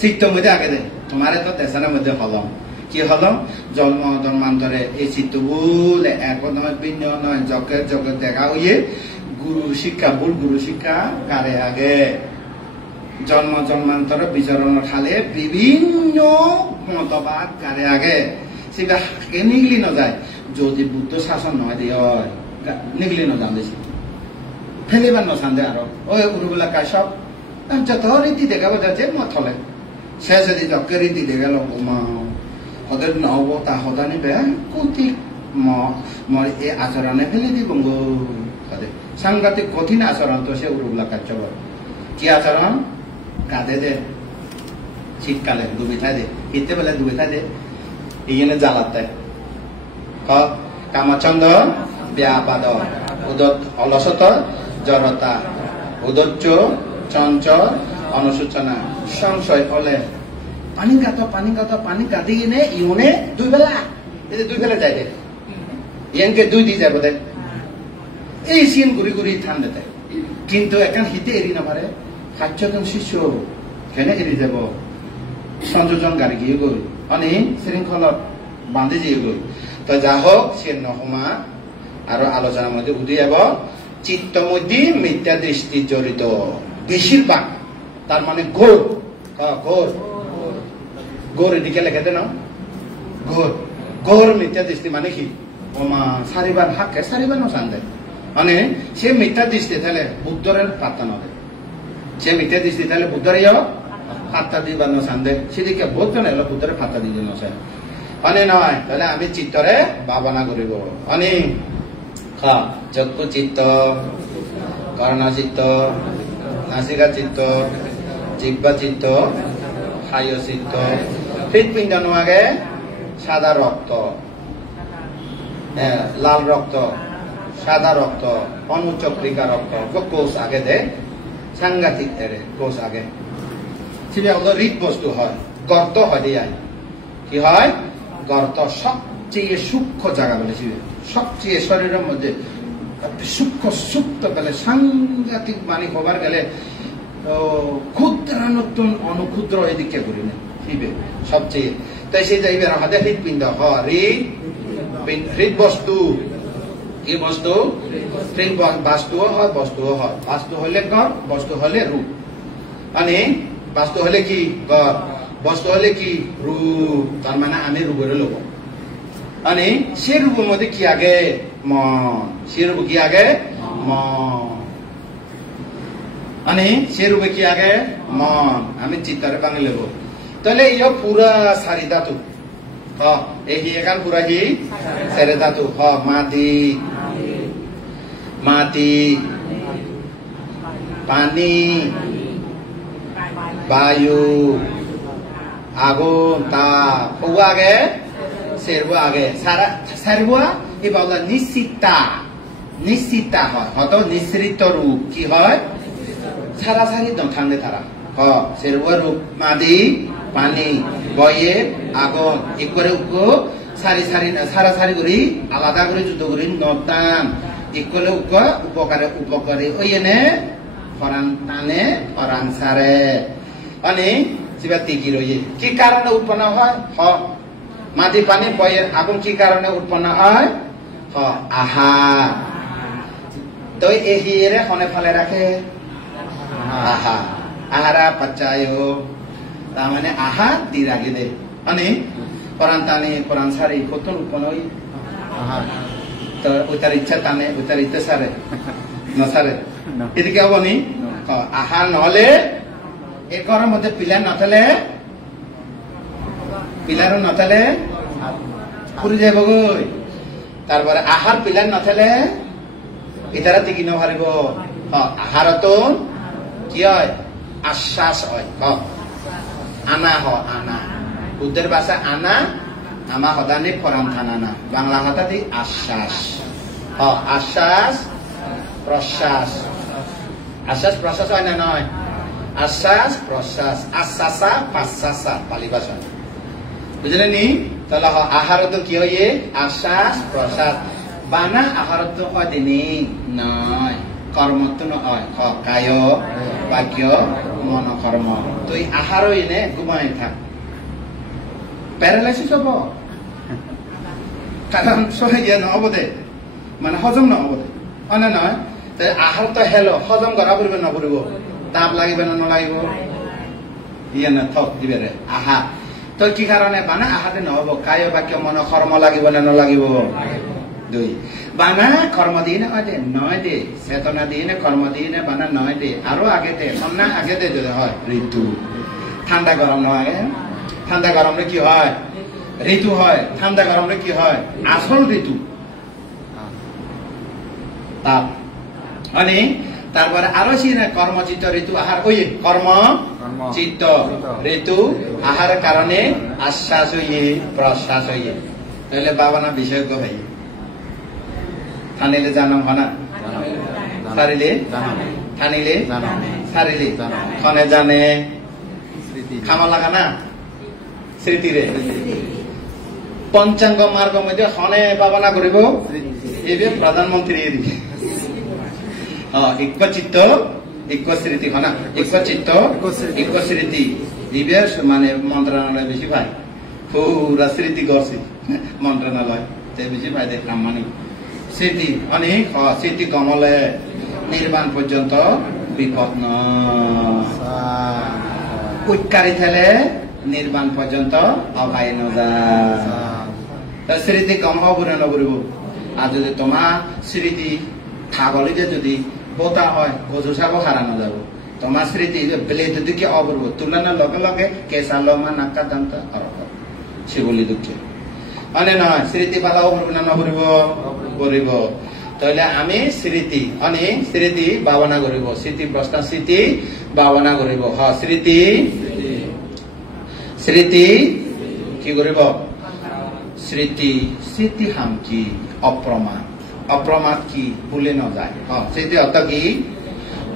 চিত্তর মধ্যে আগে দেয় তোমার তো দেশের মধ্যে হলম কি হলম জন্ম জন্মান্তরে এই চিত্তগুল এক নয় ভিন্ন নয় জগৎ জগৎ দেখা হইয়ে গুরু শিক্ষা ভুল গুরু শিক্ষা কারে আগে জন্ম জন্মান্তরে বিচরণ খালে বিভিন্ন মতবাদ কারে আগে সেটা নিগলি ন যায় যদি বুদ্ধ শাসন নয় দিয়ে নিগলি ন যান দিছি ফেলিবার নসান দে আরো ওই গুরুগুলা কাশ্যপ যত রীতি দেখাবো যাচ্ছে মথলে সে যদি যকে রীতি দেখাল হদের নহব তা হদা নিবে কৌতিক এ আচরণে ফেলে দিব সাংঘাতিক কঠিন আচরণ তো সে উরুগুলা কার্য করে কি আচরণ কাঁদে দে শীতকালে দুবিঠাই দে শীতে বেলা দুবিঠাই দে ইয়ে জ্বালাত দেয় কামচন্দ ব্যাপাদ উদত অলসত জড়তা উদচ্চ চঞ্চল অনুসূচনা সংশয় ফলে পানি কাটি কিনে ইউনে দুই বেলা যাই দে ইয়ানকে দুই দি যাব দে এই সিন ঘুরি ঘুরি থান দেতে কিন্তু এখন হিতে এরি নাপারে 7জন শিষ্য কেনে এরি যাব সংযোজন গাড়ি গিয়ে গই অনে শৃঙ্খলত বান্ধি দিয়ে গই তো যা হোক সে নহমা আর আলোচনার মধ্যে উঠে যাব চিত্ত মধ্যে মিথ্যা দৃষ্টি জড়িত বেশিরভাগ তার মানে ঘোর ঘোর এদিকে লেখাতে না ঘোর মিথ্যা দৃষ্টি মানে কি ওমা সারিবার হাকে সারিবার নসান দেয় মানে সে মিথ্যা দৃষ্টি তাহলে বুদ্ধরের পাত্তা নদে সে মিথ্যা দৃষ্টি তাহলে বুদ্ধরে পাত্তা দিবার নসান দেয় সেদিকে বুদ্ধ নেই বুদ্ধরে পাত্তা দিয়ে নসায় মানে নয় তাহলে আমি চিত্তরে ভাবনা করিব মানে চক্ষু চিত্ত কর্ণ চিত্ত নাসিকা চিত্ত জিহ্বা চিত্ত খায় চিত্ত হৃৎপিণ্ড নোয়াগে সাদা রক্ত লাল রক্ত সাদা রক্ত অনুচক্রিকা রক্ত কোষ আগে দে সাংঘাতিক এরে কোষ আগে সেটা হৃদ বস্তু হয় গর্ত হয় দিয়ে কি হয় গর্ত সবচেয়ে সূক্ষ্ম জায়গা বলেছি সবচেয়ে শরীরের মধ্যে সূক্ষ্ম সুপ্ত গেলে সাংঘাতিক মানি হবার গেলে ক্ষুদ্রানতুন অনুক্ষুদ্র এদিকে করি না সবচেয়ে তাই সেই যাইবে হাতে হৃদপিণ্ড হৃদ বস্তু কি বস্তু বাস্তুও হয় বস্তুও হয় বাস্তু হলে গড় বস্তু হলে রূপ মানে বাস্তু হলে কি গড় বস্তু হলে কি রূপ, তার মানে আমি রূপের লোক। মানে সে রূপের মধ্যে কি আগে মন, সে রূপ কি আগে মন, মানে সে রূপে কি আগে মন, আমি চিত্তারে বাঙে লেব। তাহলে ইয় পুরা সারি ধাতু এই এখান পুরা হি সারি ধাতু মাটি, মাটি, পানি, বায়ু, আগুন, তাপ, হওয়া আগে সেরবো আগে সারা সারবুয়া এই বলা নিশ্চিতা, নিশ্চিতা হয় হয়তো নিঃসৃত রূপ কি হয় সারাসারি দম থাকলে তারা সেরবুয়া রূপ মাটি, পানি, বয়ে, আগুন এক করে সারি সারি সারাসারি করি আলাদা করে যুদ্ধ করি নদান এক করে উপকারে উপকারে ওই এনে ফরান টানে ফরান সারে মানে সেবা টিকি রয়ে কি কারণে উৎপন্ন হয় মাটি, পানি, বয়ে, আগুন কি কারণে উৎপন্ন হয় আহার। তো এই হিরে হনে ফালে রাখে আহা, আহারা পাচ্চায়, তার মানে আহার দি রাখি দে মানে পরান টানে পরান সারি কত উৎপন্ন হই তো ওইটার ইচ্ছা টানে ওইটার ইচ্ছা সারে নসারে এদিকে হব নি আহার নহলে এই ঘরের মধ্যে পিলার নথালে পিলারও নথালে পুরি যাব গই তারপরে আহার পিলার নথালে এটারা টিকি নহারিব আহার তো কি হয় আশ্বাস হয় আনা হ আনা উদ্দের ভাষা আনা আমা হদানি ফরাম থানা না বাংলা হতা দি আশ্বাস আশ্বাস প্রশ্বাস আশ্বাস প্রশ্বাস হয় না নয় আশ্বাস প্রশ্বাস আশ্বাসা পাশ্বাসা পালি ভাষা বুঝলেন নি তাহলে আহার তো কি হয় আশ্বাস প্রশ্বাস বানা আহার তো হয় দিনি নয় কর্ম তো নয় কায় বাক্য মন কর্ম তো এই আহার এনে ঘুমাই থাক প্যারালাইসিস হব কারণ সহে নহব দে মানে হজম নহব দে অনে নয় আহার তো হেলো হজম করা পড়বে নপড়ব তাপ লাগিবে না নলাগিব ইয়ে না থক দিবে রে আহা তো কি কারণে বানা আহাতে নহব কায় বাক্য মন কর্ম লাগিব না নলাগিব দুই বানা কর্ম দিয়ে দে নয় দে চেতনা দিয়ে কর্ম দিয়ে বানা নয় দে আরো আগে দে অন্যা আগে দে যদি হয় ঋতু ঠান্ডা গরম নয় ঠান্ডা গরমে কি হয় ঋতু হয় ঠান্ডা গরমে কি হয় আসল ঋতু তাপ মানে তারপরে আরো কর্মচিত্ত ঋতু আহার ওই কর্ম চিত্ত ঋতু আহার কারণে আশ্বাস হইয়ে প্রশ্বাস হইয়ে তাহলে বাবা না বিষয় গো ভাই থানিলে জানাম হনা সারিলে থানিলে সারিলে খনে জানে খামা লাগা না স্মৃতিরে পঞ্চাঙ্গ মার্গ মধ্যে খনে বাবা না করিব এই প্রধানমন্ত্রী ইক্য চিত্ত ইক্য স্মৃতি হনা ইক্য চিত্ত ইক্য স্মৃতি ইবে মানে মন্ত্রণালয় বেশি ভাই পুরা স্মৃতি করছি মন্ত্রণালয় বেশি ভাই দেখলাম মানে স্মৃতি অনেক স্মৃতি কমলে নির্বাণ পর্যন্ত বিপদ উৎকারি থেলে নির্বাণ পর্যন্ত অভাই নজা স্মৃতি কম হব নকরিব আর যদি তোমার স্মৃতি থাকলে যদি বোতা হয় গজু চাব হারানো যাব তোমার স্মৃতি ব্লেড দিকে অবরব তুলনার লগে লগে কেঁচা লমা নাকা দান্ত শিবলি দুঃখে মানে নয় স্মৃতি পালা অবরব না নকরিব করিব তাহলে আমি স্মৃতি অনে স্মৃতি ভাবনা করিব স্মৃতি প্রশ্ন স্মৃতি ভাবনা করিব স্মৃতি স্মৃতি কি করিব স্মৃতি স্মৃতি হাম কি অপ্রমাদ অপ্রমাদ কি ভুলে ন যায় স্মৃতি অর্থ কি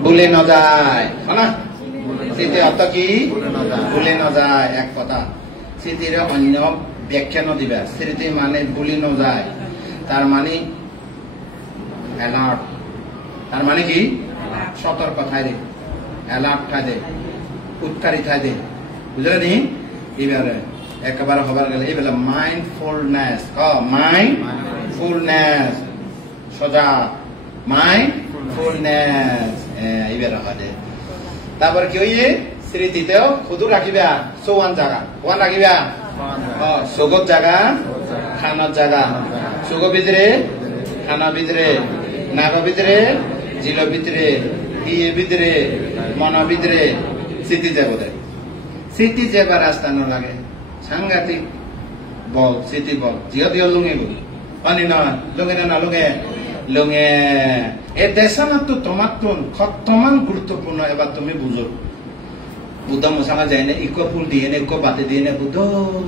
ভুলে ন যায় না স্মৃতি অর্থ কি ভুলে ন যায় এক কথা স্মৃতির অন্য ব্যাখ্যা ন দিবা স্মৃতি মানে ভুলে ন যায় তার মানে অ্যালার্ট তার মানে কি সতর্ক থাকে অ্যালার্ট থাকে উৎকারী থাকে বুঝলে নি এবারে একেবারে হবার গেলে এবেলা মাইন্ডফুলনেস মাইন্ডফুলনেস সজা মাইন্ডফুলনেস এবারে হবে তারপর কি হইয়ে স্মৃতিতেও খুদু রাখিবা চৌৱান জাগা ওৱান রাখিবা চৌগত জাগা খানত জাগা চৌগ ভিতরে খানা ভিতরে নাগ ভিতরে জিল ভিতরে ইয়ে ভিতরে মন ভিতরে স্মৃতি যাব স্মৃতি যাবার রাস্তা নলাগে সাংঘাতিক বল স্মৃতি বল জিও দিও লুঙে বলি পানি নয় লুঙে না লুঙে লুঙে এ দেশানাতো তোমার তো খতমান গুরুত্বপূর্ণ এবার তুমি বুঝো বুদ্ধ মশালা যায় না ইকো ফুল দিয়ে না ইকো বাতে দিয়ে না বুদ্ধ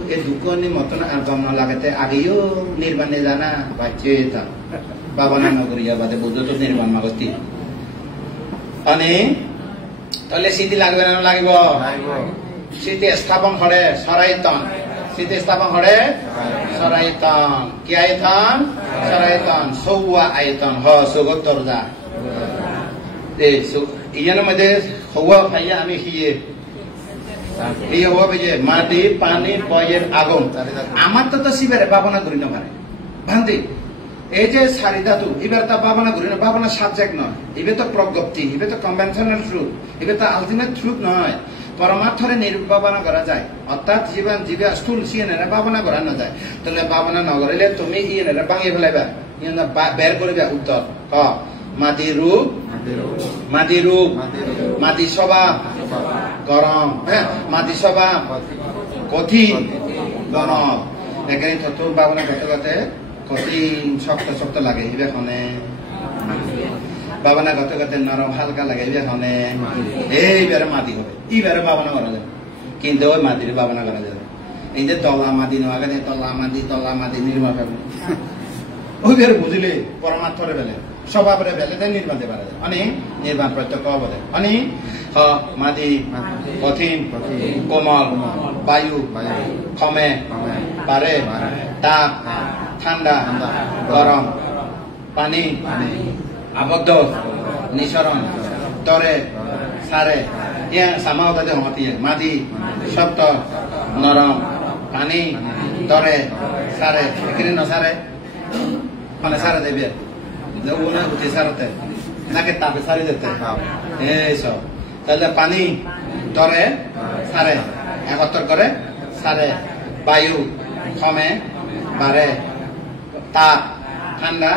এ দুকনি মতন আলবাম না লাগাতে আগেও নির্বাণে জানা বাচ্চে তা বাবা না নগরিয়া বাদে বুদ্ধ তো নির্বাণ মাগতি অনে তাহলে স্মৃতি লাগবে না লাগিব স্মৃতি স্থাপন করে সরাইতন স্মৃতি স্থাপন করে সরাইতন কি আয়তন সরাইতন সৌয়া আয়তন হ সৌগত্তর যা ইয়ানোর মধ্যে হওয়া ভাইয়া আমি হিয়ে এই হওয়া ভাইয়া মাটি পানি বয়ের আগুন আমার তো শিবের ভাবনা করি না ভারে ভান্তি এই যে সারি ধাতু এবার তা ভাবনা করি না ভাবনা সাবজেক্ট নয় এবার তো প্রজ্ঞপ্তি এবার তো কনভেনশনাল ট্রুথ এবার তো আলটিমেট ট্রুথ নয় পরমার্থরে নির্ভাবনা করা যায় অর্থাৎ জীবন জীবে স্থূল সিএনএরা ভাবনা করা না যায় তাহলে ভাবনা না করিলে তুমি ইএনএরা ভাঙিয়ে ফেলাইবা বের করবে উত্তর ক মাটি রূপ মাটি স্বভাব গরম হ্যাঁ মাটি স্বভাব কঠিন গরম এখানে তত ভাবনা করতে করতে কঠিন শক্ত শক্ত লাগে এখানে ভাবনা করতে করতে নরম হালকা লাগে এখানে এইবারে মাটি হবে এইবারে ভাবনা করা যাবে কিন্তু ওই মাটির ভাবনা করা যাবে এই যে তলা মাটি নেওয়া গেছে তলা মাটি নির্মাণ হবে ওইবারে বুঝলে পরমার্থরে বেলে স্বভাবের বেলেতে নির্মাণে পারা যায় অনেক নির্মাণ প্রত্যক্ষ বলে অনেক মাটি কঠিন কোমল বায়ু কমে পারে তাপ ঠান্ডা গরম পানি আবদ্ধ নিঃসরণ তরে সারে ইয়া সামাও তাদের হমাতি মাটি শক্ত নরম পানি তরে সারে এখানে নসারে মানে সারে দেবে ওনা উঠে সারতে নাকি তাপে সারি যেতে এইসব তাহলে পানি তরে সারে একত্র করে সারে বায়ু কমে বাড়ে তাপ ঠান্ডা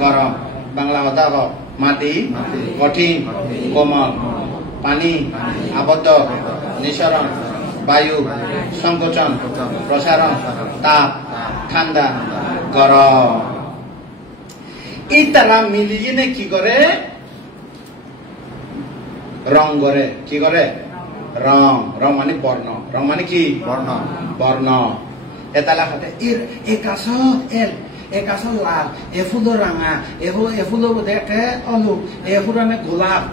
গরম বাংলা কথা হোক মাটি কঠিন কোমল পানি আবদ্ধ নিঃসরণ বায়ু সংকোচন প্রসারণ তাপ ঠান্ডা গরম এই তারা মিলিয়ে নে কি করে রং করে কি করে রং রং মানে বর্ণ রং মানে কি বর্ণ এতালা হাতে একাশ একাশ লাল এফুলো রাঙা এফুলো দেখে অলুক এফুরানে গোলাপ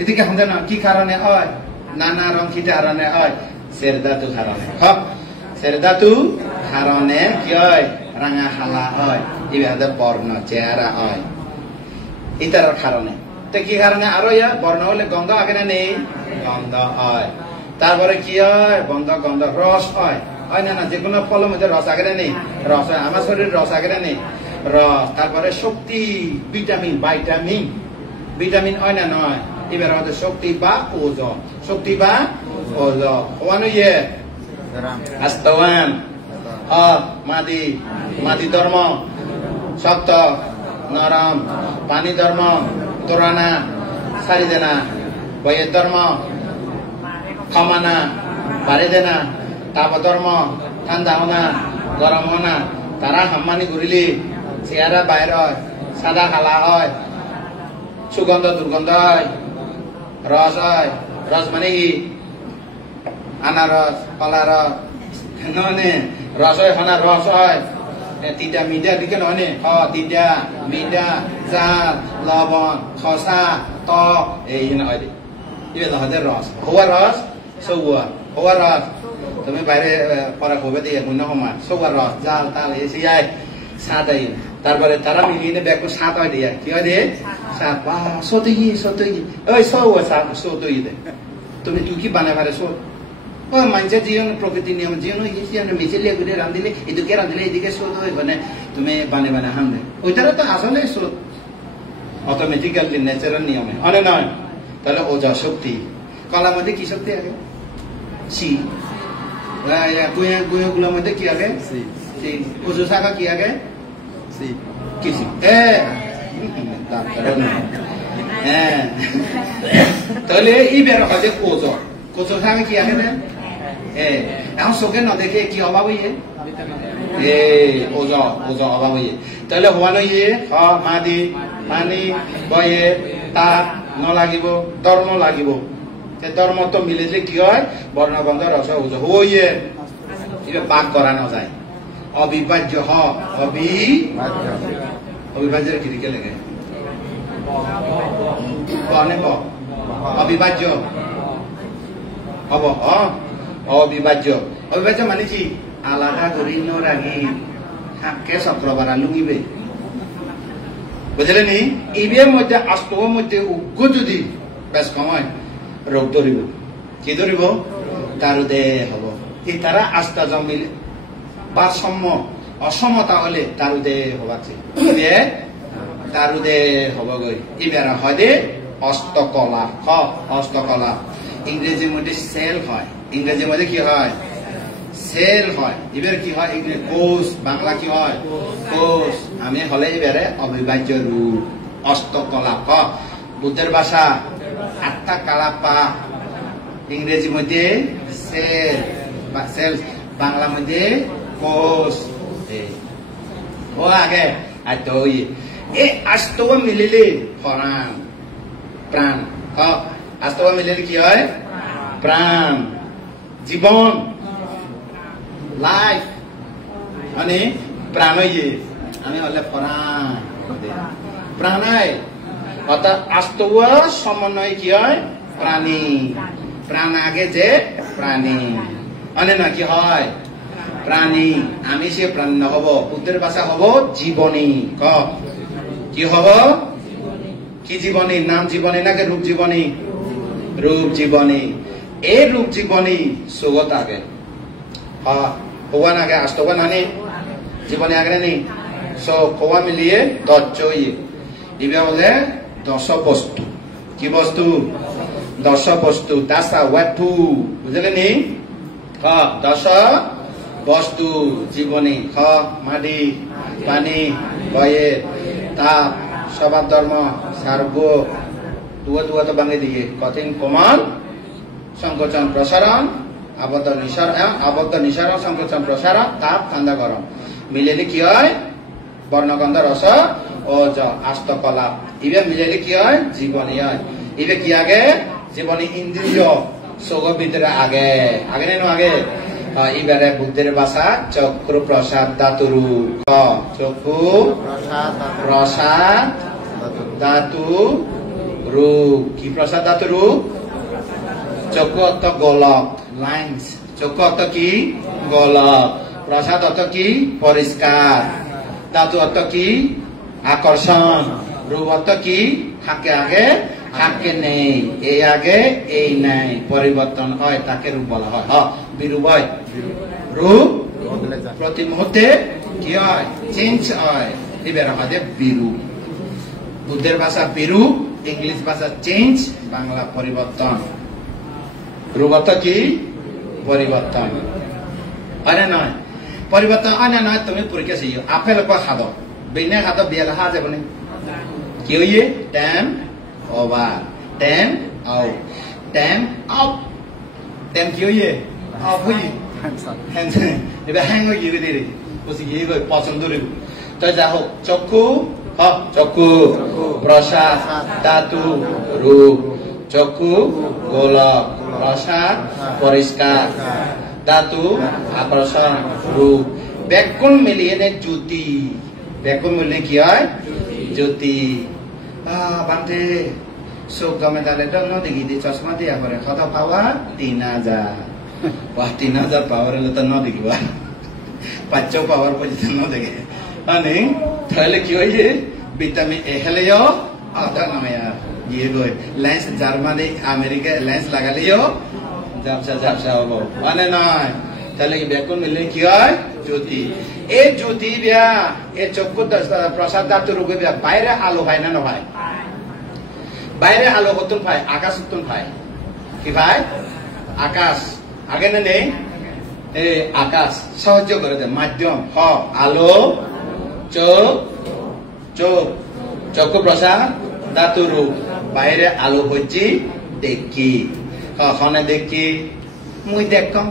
এদিকে হতে না কি কারণে হয় নানা রং কি কারণে হয় সেরদাতু কারণে সেরদাতু কারণে কি হয় রাঙা হালা হয় এইভাবে বর্ণ চেহারা হয় এটার কারণে তো কি কারণে আরো বর্ণ হলে গন্ধ আগে না নেই গন্ধ হয় তারপরে কি হয় গন্ধ রস হয় না যে কোনো ফলের মধ্যে রস আগে নেই রস হয় আমার শরীরে রস আগে নেই রস তারপরে শক্তি ভিটামিন হয় না নয় এবার হচ্ছে শক্তি বা ওজন ওয়ানো ইয়ে আস্তওয়ান মাটি ধর্ম শক্ত নরম পানি ধর্ম তোরানা সারি দেনা বইয়ের ধর্ম ক্ষমানা বাড়ি দেনা তাপ ধর্ম ঠান্ডা হনা গরম হনা তারা হাম্মানি ঘুরিলি চেহারা বাইর হয় সাদা কালা হয় সুগন্ধ দুর্গন্ধ হয় রস হয় রস মানে কি আনারস কলা রস ননে রস হয় হনা রস হয় তিতা মিঠা দিকে নয় তিতা মিঠা জাল লবণ খসা টক এই নয় হচ্ছে রস হওয়া রস হওয়া রস তুমি বাইরে পড়া করবে দিয়ে অন্য সময় সবার রস জাল তাল এসে যায় স্বাদ আই তারপরে তারা মিলিয়ে ব্যাগ স্বাদ হয় দিয়ে কি হয় দিয়ে স্বাদ বা সতই ওই সতই দে তুমি তুই কি বানাই পারে সত ও মানুষের জীবন প্রকৃতি নিয়ম জীবন মিছিলে ঘুরে রাঁধিলে এদিকে রাঁধিলে এদিকে শোধ হয় মানে তুমি বানে হামলে ওইটারও তো আসলে শোধ অটোমেটিক্যালি ন্যাচারাল নিয়মে অনেক নয় তাহলে ওজা শক্তি কলার মধ্যে কি শক্তি আগে সি গুলোর মধ্যে কি আগে সি কচু শাখা কি আগে সি কি সি হ্যাঁ তাহলে এই বের হয় যে কচু শাখা কি আগে দেন এখন চোখে নদেখে কি অভাব হইয়ে ওজ অভাব হইয়ে তাহলে হওয়ানো ইয়ে মাদি পানি বয়ে তাপ নলাগিব ধর্ম লাগিব ধর্ম তো মিলে যে কি হয় বর্ণগন্ধ রস ওজ হইয়ে বাক করা না যায় অবিভাজ্য অবিভাজ্যের কিরিকে লেগে অবিভাজ্য হব অবিভাজ্য অবিভাজ্য মানে কি আলাদা করি নরাগি হাঁকে চক্রবারা লুঙিবে বুঝলে নি ইবির মধ্যে আস্তর মধ্যে উগ্র যদি বেশ সময় রোগ ধরিব কি ধরিব তারুদে হব এই তারা আস্থা জমিল ভারসাম্য অসমতা হলে তারুদে হবাছে তারুদে হব গই ইবেরা হয় দে হস্তকলা হস্তকলা ইংরেজির মধ্যে সেল হয় ইংরেজির মধ্যে কি হয় সেল হয় এবার কি হয় কোষ বাংলা কি হয় কোষ আমি হলে এবারে অবিভাজ্য রূপ হস্তকলা বুদ্ধের ভাষা আটটা কালাপা ইংরেজি মধ্যে সেল বা সেল বাংলা মধ্যে কোষ ও আগে আজ এই আস্তব মিলিলে প্রাণ প্রাণ আস্তব মিলিলে কি হয় প্রাণ জীবন লাইফ মানে প্রাণ আমি হলে প্রাণ প্রাণায় অর্থাৎ আস্তব সমন্বয় কি হয় প্রাণী প্রাণ আগে যে প্রাণী মানে না কি হয় প্রাণী আমি সে প্রাণ হব বুদ্ধের ভাষা হব জীবনী কি হব কি জীবনী নাম জীবনী নাকি রূপ জীবনী রূপ জীবনী এই রূপ জীবনী সুগত আগে ভগবান আগে আস্তব নানি জীবনী আগে নি কোয়া মিলিয়ে ইবে বলে দশ বস্তু কি বস্তু দশ বস্তু দাসা ওয়াটু বুঝলে নি দশ বস্তু জীবনী মাটি পানি বয়ে তাপ স্বভাব ধর্ম সার্গ দুয়া তো বাঙে দিকে কঠিন কোমল সংকোচন প্রসারণ আবদ্ধ নিঃসারণ সংকোচন প্রসারণ তাপ ঠান্ডা গরম মিলেলে কি হয় বর্ণগন্ধ রস ও আস্তকলা ইবে মিলেলে কি হয় জীবনী হয় ইবে কি আগে জীবনী ইন্দ্রিয় সৌগ ভিতরে আগে আগে নেন আগে এবারে বুদ্ধের ভাষা চক্র প্রসাদ ধাতুরু চক্ষু প্রসাদ ধাতু রূপ কি প্রসাদ ধাতু রূপ চক্ষু অর্থ গোলক লাইন্স চক্ষু অর্থ কি গোলক প্রসাদ অর্থ কি পরিষ্কার ধাতু অর্থ কি আকর্ষণ রূপ অর্থ কি থাকে আগে থাকে নেই এই আগে এই নাই পরিবর্তন হয় তাকে রূপ বলা হয় বিরূপ হয় রূপ প্রতি মুহূর্তে কি হয় চেঞ্জ হয় এবার আমাদের বিরূপ বুদ্ধের ভাষা বিরূপ ইংলিশ ভাষা চেঞ্জ বাংলা পরিবর্তন রূপ অর্থ কি পরিবর্তন আরে নয় পরিবর্তন আনে নয় তুমি পরীক্ষা শিখো আপেল খাদ বিনা খাদ বিয়াল হা যাব না কি হইয়ে time over ten out ten up ten কি হইয়ে up হইয়ে হ্যাঁ এবার হ্যাং হইয়ে গেলে রে বসে গিয়ে গই পছন্দ রে তো যা হোক চক্ষু চক্ষু প্রসাদ ধাতু রূপ চক্ষু গোলক প্রসাদ পরিষ্কার ধাতু আকর্ষণ রূপ ব্যাকুল মিলিয়ে নে জ্যোতি ব্যাকুল মিলিয়ে কি হয় জ্যোতি বান্তে চোখ গমে তালে দল দেখি দি চশমা দিয়া করে কত পাওয়া 3000 3000 পাওয়ার হলে তো না দেখিব 500 পাওয়ার পর্যন্ত না দেখে মানে তাহলে কি হয়েছে ভিটামিন এ হেলেও আদা নামায়া গিয়ে গই লেন্স জার্মানি আমেরিকা লেন্স লাগালেও ঝাপসা হবো মানে নয় তাহলে কি ব্যাকুল মিললে কি হয় জ্যোতি এই জ্যোতি বিয়া এই চক্ষু প্রসাদ ধাতু রূপে বিয়া বাইরে আলো হয় না নয় বাইরে আলো কতন পায় আকাশ কতন পায় কি ভাই আকাশ আগে না নেই এই আকাশ সাহায্য করে দেয় মাধ্যম হ আলো চোখ চোখ চক্ষু প্রসাদ ধাতু রূপ বাইরে আলো হচ্ছে দেখি হনে দেখি মুই দেখম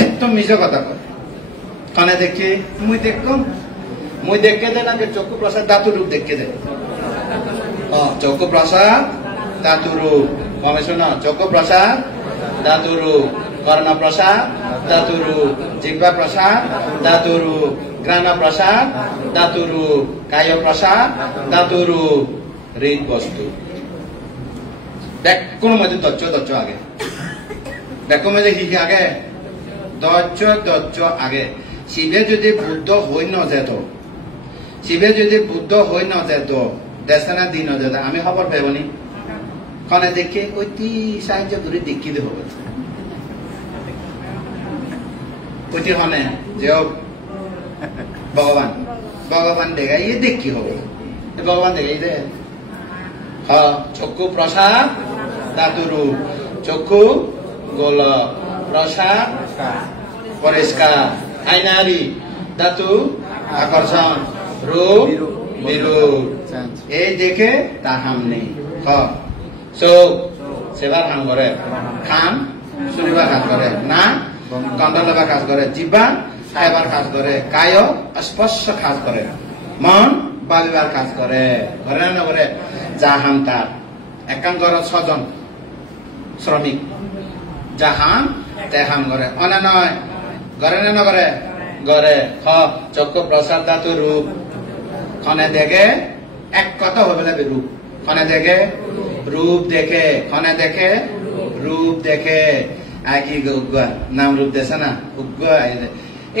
একদম মিছ কথা কয় হনে দেখি মুই দেখম মুই দেখে দেয় না চক্ষু প্রসাদ ধাতু রূপ দেখে দেয় চক্ষু প্রসাদ ধাতু রূপ কমে শোনো চক্ষু প্রসাদ ধাতু রূপ কর্ণ প্রসাদ ধাতু রূপ জিহ্বা প্রসাদ ধাতু রূপ ঘ্রাণ প্রসাদ ধাতু রূপ কায় প্রসাদ ধাতু রূপ হৃদ বস্তু দেখ কোন মধ্যে দচ্ছ আগে দেখো মধ্যে কি আগে দচ্ছ আগে শিবে যদি বুদ্ধ হই ন যেত শিবে যদি বুদ্ধ হই ন যেত দেশনা দিন যেত আমি খবর পাবনি কনে দেখে অতি সাহায্য করে দেখি দে হবে অতি হনে যে ভগবান ভগবান দেখাই ইয়ে দেখি হবে ভগবান দেখাই দে চক্ষু প্রসাদ ধাতু রূপ চক্ষু গোল প্রসাদ পরিষ্কার আইনারি ধাতু আকর্ষণ রূপ বিরূপ এই দেখে তাহাম নেই চোখ সেবার কাম করে খান শুনিবার কাজ করে না গন্ধ লবার কাজ করে জিহ্বা খাইবার কাজ করে কায় স্পর্শ কাজ করে মন ভাবিবার কাজ করে ঘরে না নগরে জাহান তার একান ঘর ছজন শ্রমিক জাহান তেহান করে অনা নয় ঘরে না নগরে ঘরে চক্ষু প্রসাদ ধাতু রূপ খনে দেখে এক কথা হবে না রূপ খনে দেখে রূপ দেখে খনে দেখে রূপ দেখে আগে উগ্গা নাম রূপ দেছে না উগ্গা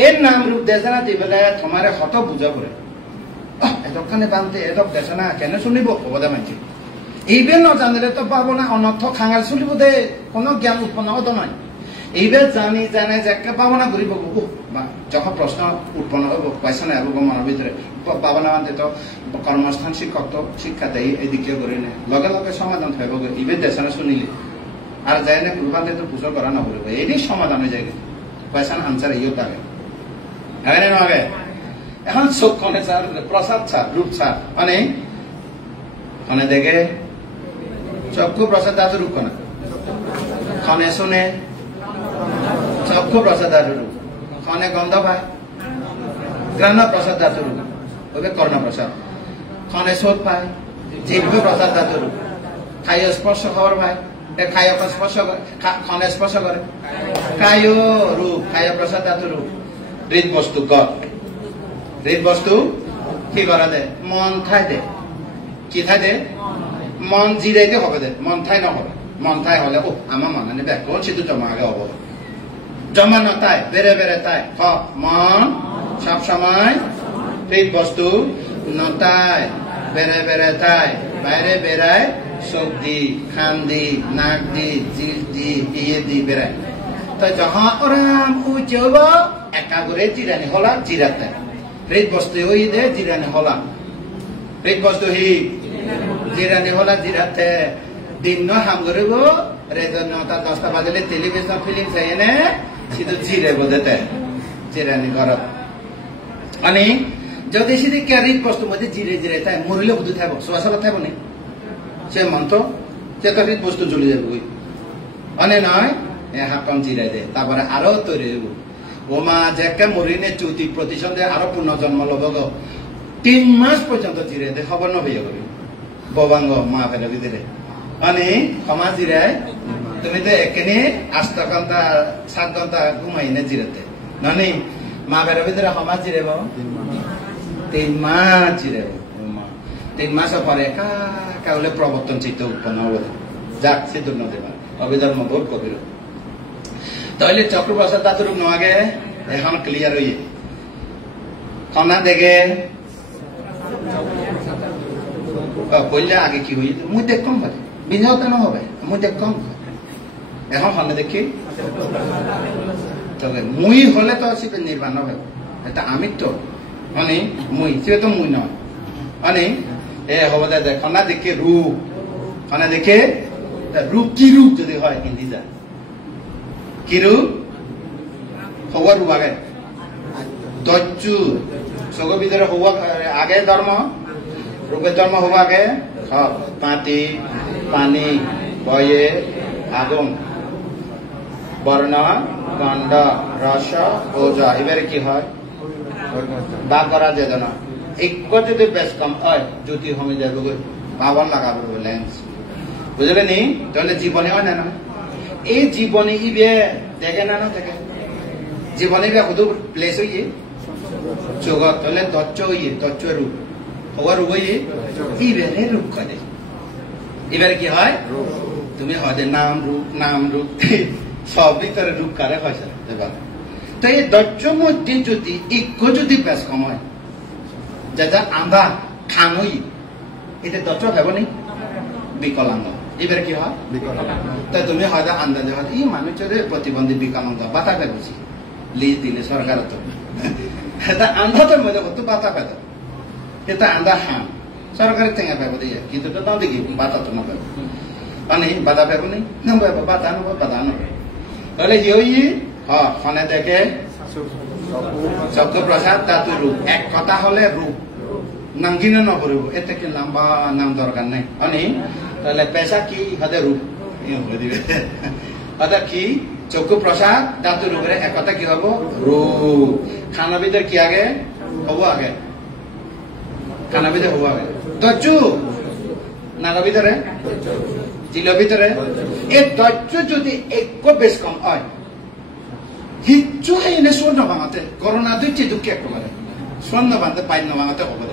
এর নাম রূপ দেছে না দিবেলে তোমারে কত বুঝা পড়ে এতখানে বানতে এতক দেছে না কেন শুনিব কবদা মানছি এইবে নজানিলে তো পাবো না অনর্থ খাঙাল শুনিব দে কোনো জ্ঞান উৎপন্ন হতো নয় এইবে জানি জানে যে পাবো না ঘুরিব যখন প্রশ্ন উৎপন্ন হব পয়সা নাই হব মনের ভিতরে পাবো না মানতে তো কর্মস্থান শিক্ষক তো শিক্ষা দেয় এদিকে করে নেয় লগে লগে সমাধান থাকব এইবে দেশে না শুনিলে আর যায় না কুরবানতে তো পুজো করা না বলবো এটি সমাধান হয়ে যায় পয়সা আনসার ইয়ে থাকে আগে না আগে এখন চোখ খনে ছাড় প্রসাদ ছাড় রূপ ছাড় মানে খনে দেখে চক্ষু প্রসাদ ধাতু রূপ খনে খনে শুনে চক্ষু প্রসাদ ধাতু রূপ খনে গন্ধ পায় ঘ্রাণ প্রসাদ ধাতু রূপ ওই কর্ণ প্রসাদ খনে শোধ পায় জিহ্বা প্রসাদ ধাতু রূপ খায় স্পর্শ খবর পায় খায় স্পর্শ করে খনে স্পর্শ করে কায় রূপ খায় প্রসাদ ধাতু রূপ হৃদ বস্তু গড় হৃদ বস্তু কি করা দে মন ঠাই দে কি ঠাই দে মন জিরাইতে হবে দে মন ঠাই নহবে মন ঠাই হলে ও আমার মনে নেবে কোন সিদ্ধ জমা আগে হব জমা নতাই বেড়ে বেড়ে তাই মন সব সময় হৃদ বস্তু নতাই বেড়ে বেড়ে তাই বাইরে বেড়ায় চোখ দি খান দি নাক দি জিল দি ইয়ে দি বেড়ায় তো যখন ওরাম উচব একা করে জিরানি হলা জিরাতে হৃদ বস্তু হই দে জিরানি হলা হৃদ বস্তু হি জিরানি হলা জিরাতে দিন হাম করিব রেডিও 9টা 10টা বাজলে টেলিভিশন ফিল্ম চাই নে শুধু জিরে বদেতে জিরানি ঘরত মানে যদি সিদি হৃদ বস্তু মধ্যে জিরে জিরে তাই মরিলে বুঝে থাকব চলাচল থাকব নি সে মন্ত্র সে তো হৃদ বস্তু জ্বলি যাবে মানে নয় হাতম জিরাই দে তারপরে আরো তৈরি হইব ওমা যেকে মরিনে 34% আরো পুনর্জন্ম লব গো 3 মাস পর্যন্ত জিরাই দে খবর নহইয়া করি ববাঙ্গ মা ফেলে ভিতরে মানে ক্ষমা জিরাই তুমি তো এখানে 8 ঘন্টা 7 ঘন্টা ঘুমাই না জিরাতে নানি মা ফেলে ভিতরে ক্ষমা জিরাইব 3 মাস জিরাইব 3 মাস পরে কাউলে প্রবর্তন চিত্ত উৎপন্ন হবে যাক সে দুর্ন দেবা অবিধর্ম বহুত কবির তাহলে চক্র প্রসাদ ধাতু রূপ নগে এখন ক্লিয়ার হইয়ে কনা দেখে বললে আগে কি হই মুই দেখম ভাই বিনাও কেন হবে মুই দেখম এখন হলে দেখি তবে মুই হলে তো সে নির্বাণ হবে এটা আমি তো মানে মুই সে তো মুই নয় মানে এ হ'ব দে খনা দেখে রূপ খনা দেখে রূপ কি রূপ যদি হয় হিন্দি যা কি রূপ হওয়ার রূপ আগে দজ্জু সগর ভিতরে হওয়া আগে ধর্ম রূপের ধর্ম হওয়া আগে সব মাটি পানি বয়ে আগুন বর্ণ গন্ধ রস ওজ এবারে কি হয় বা করা যেত না এক যদি বেশ কম হয় জ্যোতি হমে যাবে বাবন লাগাবো লেন্স বুঝলে নি তাহলে জীবনে হয় না এই জীবনে ইবে দেখে না দেখে জীবনে শুধু প্লেস হইয়ে জগৎ তাহলে দচ্চ হইয়ে দচ্চ রূপ হওয়ার রূপ হইয়ে ইবেরে রূপ করে এবারে কি হয় তুমি হয়তো নাম রূপ সব ভিতরে রূপ কারে হয়েছে তো এই দচ্চ মধ্যে যদি ইজ্ঞ যদি বেশ কম হয় যা আন্ধা খান হই এটা দচ্চ ভেব নেই বিকলাঙ্গ এবারে কি হয় তাই তুমি হয়তো আন্দাজে হয় এই মানুষের প্রতিবন্ধী বিকলাঙ্গ বাতা পেয়েছি লিজ দিলে সরকার তো এটা আন্ধাতের মধ্যে কত বাতা পেত এটা আন্ধা হাম সরকারের টেঙা পাবো দিয়ে কিন্তু তো তাও দেখি বাতা তো না পাবো মানে বাধা পাবো নেই না পাবো বাধা নেবো বাধা নেবো তাহলে ইয়ে ফোনে দেখে শব্দ প্রসাদ ধাতু রূপ এক কথা হলে রূপ নামগিনে নপরিব এতে কি লম্বা নাম দরকার নেই মানে তাহলে পেশা কি হতে রূপ দিবে হতে কি চক্ষু প্রসাদ ধাতু রূপের এক কথা কি হবো রূপ খানা ভিতরে কি আগে হবো আগে খানা ভিতরে হবো আগে দজ্জু নাগা ভিতরে চিল ভিতরে এই দজ্জু যদি এক বেশ কম হয় হিচ্ছু এনে স্বর্ণ ভাঙাতে করোনা দুইটি দুঃখে একেবারে স্বর্ণ বাঁধতে পাই না ভাঙাতে হবে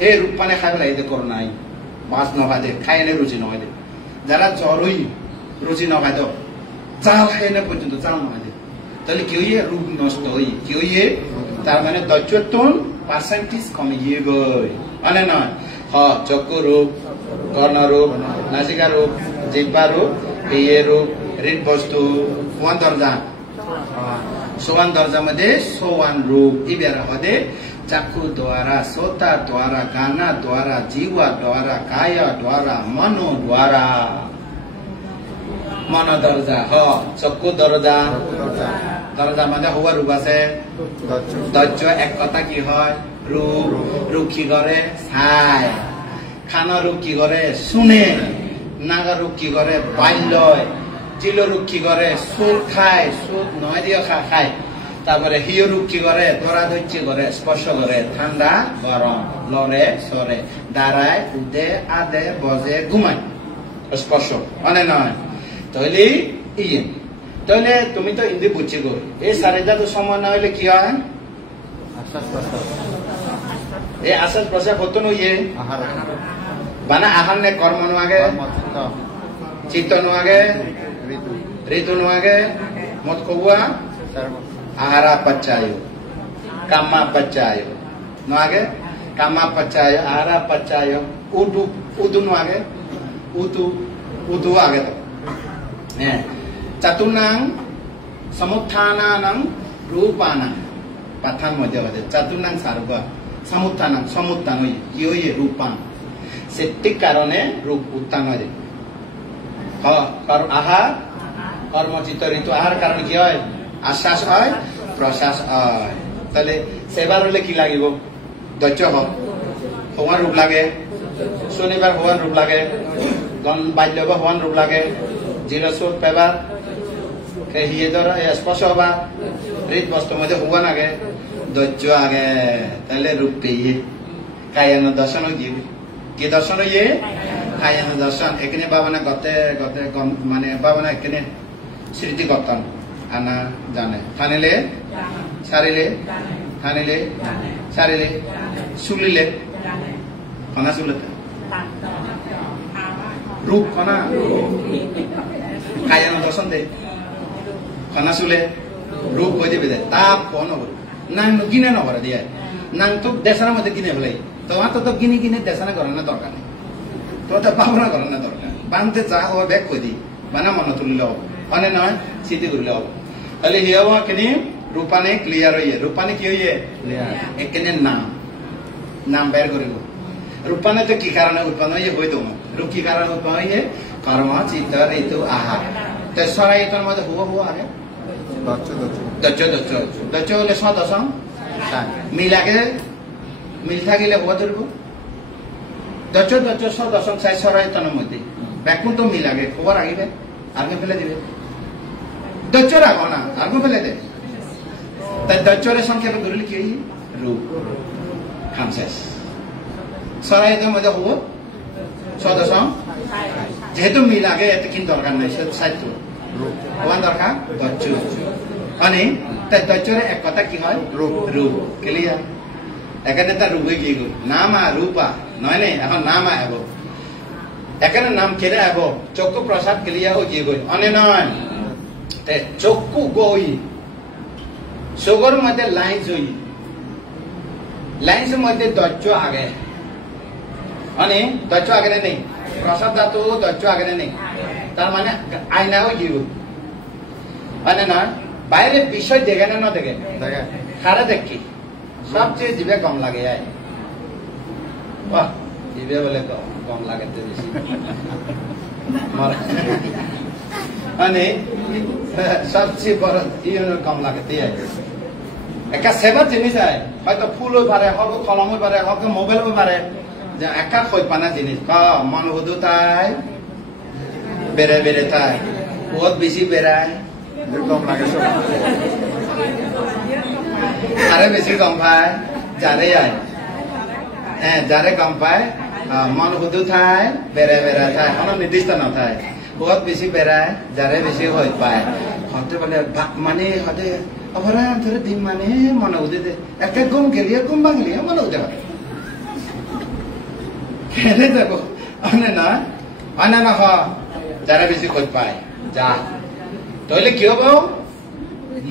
এই রূপ পানে খাই পেলাই এতে করোনা মাছ নখাই দে খাই এনে রুচি নখাই দে যারা জ্বর হই রুচি নখাই দো চাল খাই এনে পর্যন্ত চাল নখাই দে তাহলে কি হইয়ে রূপ নষ্ট হই কি হইয়ে তার মানে দৈর্যতন পার্সেন্টেজ কমে গিয়ে গই মানে নয় চক্ষু রূপ কর্ণ রূপ নাসিকা রূপ জিহ্বা রূপ এই রূপ হৃদ বস্তু ওয়ান দরজা सोवन दर्जा मध्ये सोवन रूप इबेरा मध्ये चक्षु द्वारा सोता द्वारा गाना द्वारा जीवा द्वारा काय द्वारा मनो द्वारा मन दर्जा चक्षु दर्जा दर्जा मध्ये हुआ रूप আছে দজ্জ এক কথা কি হয় রূপ রূপ কি করে চাই খানা রূপ কি করে শুনে নাগা রূপ কি করে বাল্যয় চিল রূপ কি করে সুর খায় সুর নয় দিয়ে খায় তারপরে হিয় রূপ কি করে ধরা ধৈর্য করে স্পর্শ করে ঠান্ডা গরম লড়ে সরে দাঁড়ায় উদে আদে বজে ঘুমায় স্পর্শ মানে নয় তাহলে ইয়ে তাহলে তুমি তো হিন্দি বুঝছি গো এই চারিটা তো সময় না হলে কি হয় এই আশ্বাস প্রশ্বাস হতো নইয়ে মানে আহার নে কর্ম নাগে চিত্ত নাগে ঋতু নাগে মত কৌয়া आहारा पचायो कामा पचायो नो आगे कामा पचायो आहारा पचायो उदु उदु नो आगे उदु उदु आगे तो चतुर्णांग समुत्थानानां रूपानां प्रथम मध्य बदे चतुर्णांग सार्व समुत्थानां समुत्थान यो ये रूपां सेट्टिक कारणे रूप उत्थान होय आहार कर्मचित्त ऋतु आहार कारण কি হয় আশ্বাস হয় প্রশ্বাস হয় তাহলে সেবার হলে কি লাগিব দৈর্য হওয়ার রূপ লাগে শনিবার হওয়ার রূপ লাগে গণ বাল্যব হওয়ার রূপ লাগে জিলসুর পেবার হিয়ে ধরা স্পর্শ হবা হৃদ বস্তু মধ্যে হওয়া লাগে দৈর্য আগে তাহলে রূপ পেয়ে কায়ান দর্শন দিয়ে কি দর্শন ইয়ে কায়ান দর্শন এখানে বাবানা গতে গতে মানে বাবানা এখানে স্মৃতি করতাম আনা জানে থানিলে সারিলে থানিলে সারিলে শুলিলে কনা শুলতে রূপ কনা কায়ান দর্শন দে কনা শুলে রূপ হয়ে যাবে তা কোন নাং গিনে নকরে দিয়ে নাং তো দেশার মধ্যে গিনে ফেলাই তোমার তো গিনি গিনে দেশানা করার না দরকার নেই তোমার তো ভাবনা করার না দরকার বানতে যা হওয়া ব্যাগ করে দিই বানা মনে তুলিলে হব মানে নয় স্মৃতি করলে হব তাহলে হিয়া হওয়া কিনি রূপানে ক্লিয়ার হইয়ে রূপানে কি হইয়ে এখানে নাম নাম বের করিব রূপানে তো কি কারণে উৎপন্ন হয়ে বই তোমার রূপ কি কারণে উৎপন্ন হয়ে কর্ম চিত্ত ঋতু আহার তো সরাইতর মধ্যে হুয়া আগে দচ্চ হলে সদসম মিল আগে মিল থাকিলে হুয়া ধরব দচ্চ সদসম চাই সরাইতনের মধ্যে ব্যাকুণ তো মিল আগে খবর আগিবে আগে ফেলে দিবে দচ্চ রাখো না আগে ফেলে দে তাই দচ্চরের সংক্ষেপে ধরলে কি রূপ খামশেষ সরাইতের মধ্যে হবো সদসম যেহেতু মিল আগে এত কিন্তু দরকার নাই সাহিত্য হওয়ার দরকার দচ্চ মানে তাই দচ্চরে এক কথা কি হয় রূপ ক্লিয়ার এখানে তার রূপে কি গো নামা রূপা নয় নে এখন নামা আব এখানে নাম কেড়ে আব চক্ষু প্রসাদ ক্লিয়ার ও গিয়ে গই অনে নয় চক্ষু গই চোখের মধ্যে লাইন্স হই লাইন্সের মধ্যে দচ্চ আগে মানে দচ্চ আগে নেই প্রসাদ ধাতু দচ্চ আগে নেই তার মানে আয়নাও গিয়ে মানে না বাইরে বিষয় দেখে না দেখে খারে দেখি সবচেয়ে জিভে কম লাগে বাহ জিভে বলে কম লাগে তো বেশি মানে সবচেয়ে বড় কম লাগে একটা সেবার জিনিস হয় হয়তো ফুল হয়ে পারে হক কলম হয়ে পারে হক মোবাইল হয়ে পারে যে একা খৈ পানা জিনিস মন হুদু তাই বেড়ে তাই বহুত বেশি বেড়ায় কম লাগে সব আরে বেশি কম পায় যারে আয় হ্যাঁ যারে কম পায় মন হুদু থায় বেড়ে থায় কোনো নির্দিষ্ট নথায় বহুত বেশি বেড়ায় যারে বেশি হয়ে পায় হতে বলে মানে হতে অপরাধ ধরে দিন মানে মনে উদে দে একটা গম গেলিয়ে গম ভাঙলিয়ে মনে উদে হয় খেলে যাবো অনে না যারা বেশি খোঁজ পায় যা তাহলে কি হব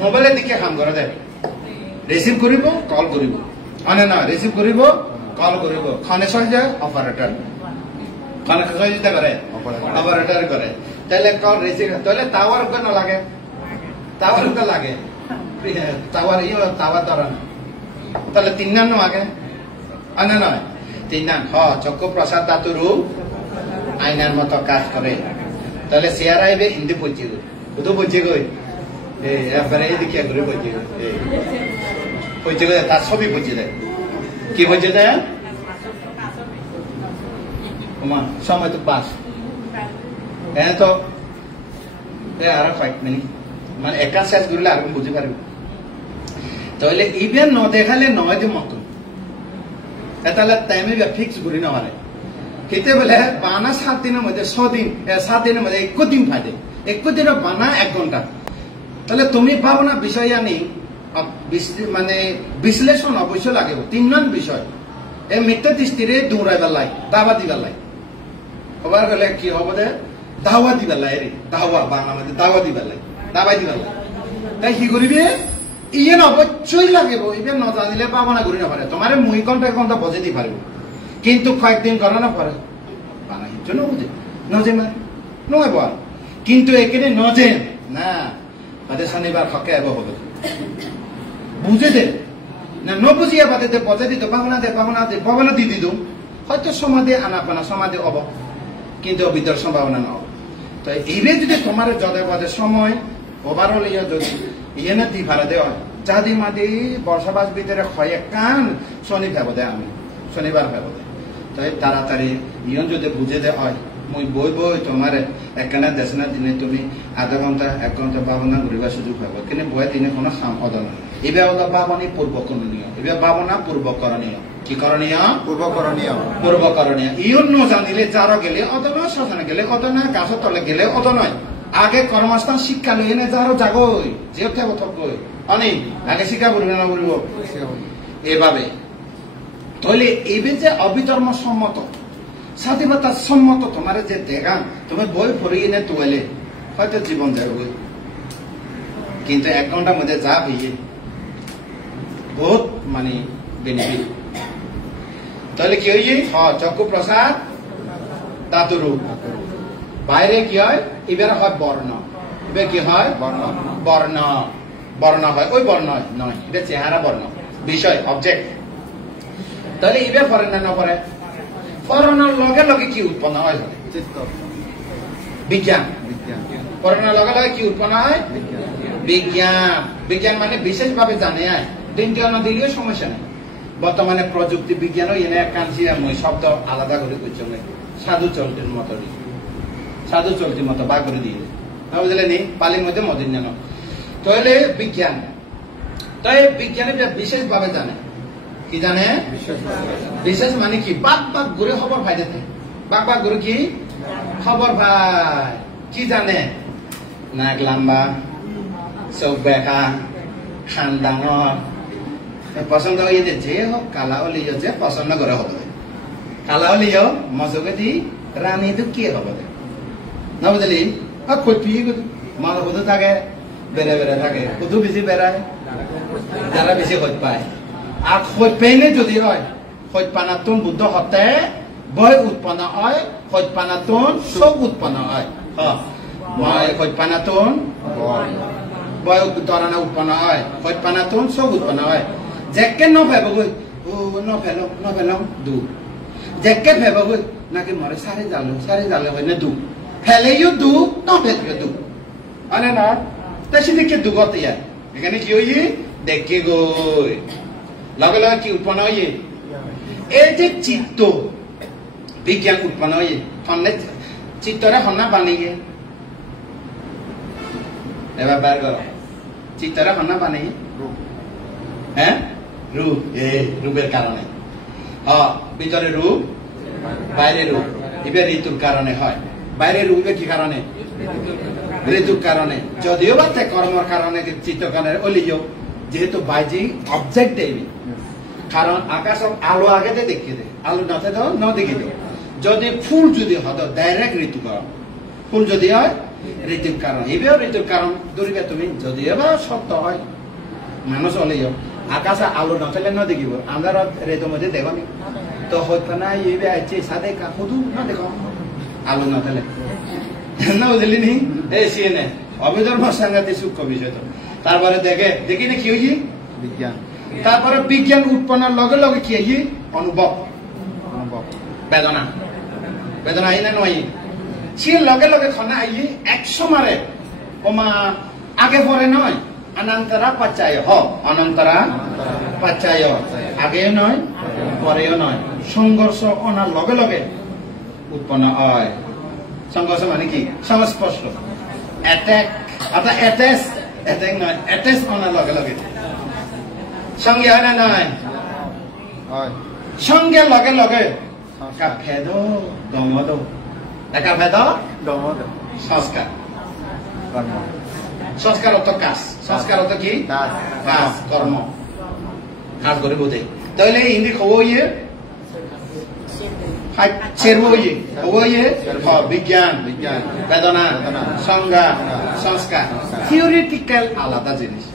মোবাইলের দিকে কাম করে দেয় রিসিভ করিব কল করিব অনে না রিসিভ করিব কল করিব খানে সহজে অপারেটর খানে সহযোগিতা করে অপারেটর করে তাহলে কল রিসিভ তাহলে টাওয়ার কেন লাগে টাওয়ার তো লাগে টাওয়ার টাওয়ার ধরা তাহলে 3 নাম আগে অনে নয় 3 নাম চক্ষু প্রসাদ ধাতু রূপ আইনার মতো কাজ করে তাহলে শেয়ার আইবে হিন্দি পৌঁছে গই শুধু পৌঁছে গই এবারে এইদিকে ঘুরে পৌঁছে গই তার ছবি পৌঁছে দেয় কি পৌঁছে দেয় সময় তো পাস হ্যাঁ তো আর কয়েক মিনিট মানে একা শেষ করলে আর বুঝতে পারবে তাহলে ইভেন ন দেখালে নয় যে মতো তাহলে টাইমে ফিক্স করি না মানে কেতে বলে বানা 7 দিনের মধ্যে 6 দিন 7 দিনের মধ্যে 21 দিন ফাইদে 21 দিনের বানা 1 ঘন্টা তাহলে তুমি পাবো না বিষয় আনি মানে বিশ্লেষণ অবশ্য লাগে 3 নন বিষয় এই মিথ্যা দৃষ্টিরে দৌড়াইবার লাই দাবা দিবার লাই খবর গেলে কি হবো দে দাওয়া দিবার লাই রে দাওয়া বাংলা মধ্যে দাওয়া দিবার লাই দাবাই দিবার লাই তাই কি করিবে ইয়েন অবশ্যই লাগিব ইভেন ন জানিলে পাবো না করি না পারে তোমার মুই ঘন্টা ঘন্টা বজে দি পারব কিন্তু কয়েকদিন করা না পারে বানাই জন্য বুঝে নজে না নয় বল কিন্তু এখানে নজে না তাদের শনিবার হকে আব হবে বুঝে দে না ন বুঝিয়া বাদে দে বজে দিত পাবনা দি দিত হয়তো সমাধি আনাপানা সমাধি হব কিন্তু বিদর সম্ভাবনা না তো এইরে যদি তোমার যদে বাদে সময় ওভারঅল ইয়ে যদি ইয়ে না দি ভাড়া দেওয়া চাঁদি মাদি বর্ষাবাস ভিতরে হয় কান শনি ভেব দেয় আমি শনিবার ভেব দেয় তাই তাড়াতাড়ি ইয়ন যদি বুঝে দেয় হয় মই বই তোমার একখানা দেশনা দিনে তুমি আধা ঘন্টা 1 ঘন্টা ভাবনা ঘুরিবার সুযোগ পাব কিন্তু বই দিনে কোনো সাম অদল এবার হলো ভাবনী পূর্বকরণীয় এবার ভাবনা পূর্বকরণীয় কি করণীয় পূর্বকরণীয় ইয়ন ন জানিলে যার গেলে অত নয় শ্মশানে গেলে অত নয় গাছের তলে গেলে অত নয় আগে কর্মস্থান শিক্ষা লই এনে যারো জাগই যে থাকবো থকই অনেক আগে শিক্ষা বলবে না বলবো এভাবে তাহলে এবে যে অবিধর্ম সম্মত স্বাধীনতা সম্মত তোমার যে দেখান তুমি বই পড়িয়ে নে তোলে হয়তো জীবন যাবে কিন্তু 1 ঘন্টার মধ্যে যা হইয়ে বহুত মানে বেনিফিট তাহলে কি হইয়ে চক্ষু প্রসাদ ধাতু রূপ বাইরে কি হয় এবার হয় বর্ণ এবার কি হয় বর্ণ হয় ওই বর্ণ নয় এটা চেহারা বর্ণ বিষয় অবজেক্ট তাহলে এবার পড়ে না পড়ে করণের লগে লগে কি উৎপন্ন হয় বিজ্ঞান করণের লগে লগে কি উৎপন্ন হয় বিজ্ঞান বিজ্ঞান মানে বিশেষভাবে জানে তিনটি অন্য দিলেও সমস্যা নেই বর্তমানে প্রযুক্তি বিজ্ঞানও এনে এক কাঞ্চি মই শব্দ আলাদা করে করছে সাধু চলতির মতো সাধু চলতির মতো বা করে দিয়ে বুঝলে নি পালির মধ্যে মদিন জানো তাহলে বিজ্ঞান তাই বিজ্ঞানী বিশেষ ভাবে জানে কি জানে বিশেষ মানে কি বাক বাক ঘুরে খবর ভাই দেখে বাক বাক ঘুরে কি খবর ভাই কি জানে নাক লম্বা চোখ বেকা খান ডাঙর পছন্দ হয়ে যে হোক কালা হলিও যে পছন্দ করে হবে কালা হলিও মজকে দি রানী তো কি হবে না বুঝলি খুঁজবি মাল শুধু থাকে বেড়ে বেড়ে থাকে শুধু বেশি বেড়ায় যারা বেশি খোঁজ পায় আর খোঁজ পেইলে যদি হয় খোঁজ পানাতুন বুদ্ধ হতে বয় উৎপন্ন হয় খোঁজ পানাতুন সব উৎপন্ন হয় খোঁজ পানাতুন বয় তরানা উৎপন্ন হয় খোঁজ পানাতুন সব উৎপন্ন হয় যেকে নফেবগৈ নফেলাম দু যেকে ফেবগৈ নাকি মরে সারি জালে হয় না দু ফেলেও দু নফেলিও দু আনে না তাই সেদিকে দুগত ইয়ার এখানে কি হই দেখে গই লগে লগে কি উৎপন্ন হই এই যে চিত্ত বিজ্ঞান উৎপন্ন হই ফলে চিত্তরে হন্না বানিয়ে এবার বার করো চিত্তরে হন্না বানিয়ে হ্যাঁ রূপ রূপের কারণে ভিতরে রূপ বাইরে রূপ এবার ঋতুর কারণে হয় বাইরে রূপে কি কারণে ঋতুর কারণে যদিও বা কর্মর কারণে চিত্রকারের অলিও যেহেতু বাহ্যিক অবজেক্ট দেবি কারণ আকাশ আলো আগে দেখিয়ে দে আলো নাতে দাও ন দেখি দাও যদি ফুল যদি হতো ডাইরেক্ট ঋতু কারণ ফুল যদি হয় ঋতুর কারণ এবার ঋতুর কারণ দূরিবে তুমি যদিও বা সত্য হয় মানুষ অলিও আকাশে আলো নথলে ন দেখিব আমরা ঋতুর মধ্যে দেখনি তো হইতো না এইবে আছে সাদে কা শুধু না দেখো আলো নথলে না বুঝলি নি এই সিএনএ অভিধর্ম সাংঘাতিক সূক্ষ্ম বিষয় তো তারপরে দেখি না কি হই বিজ্ঞান তারপরে বিজ্ঞান উৎপন্নের লগে লগে কি হই অনুভব বেদনা বেদনা আই না নয় সে লগে লগে খনা আই 100 মারে ওমা আগে পরে নয় অনন্তরা পাচ্চায় অনন্তরা পাচ্চায় আগে নয় পরেও নয় সংঘর্ষ অনার লগে লগে উৎপন্ন হয় সংঘর্ষ মানে কি সংস্পর্শ অ্যাটাক অর্থাৎ অ্যাটাক নয় অ্যাটাচ অনার লগে লগে সঙ্গে হয় না নয় সঙ্গে লগে লগে ভেদ দমদ একা ভেদ দমদ সংস্কার সংস্কার অর্থ কাজ সংস্কার অর্থ কি কাজ কর্ম কাজ করে বোধে তাহলে হিন্দি খবর ইয়ে বিজ্ঞান বেদনা সংজ্ঞা সংস্কার থিওরিটিক্যাল আলাদা জিনিস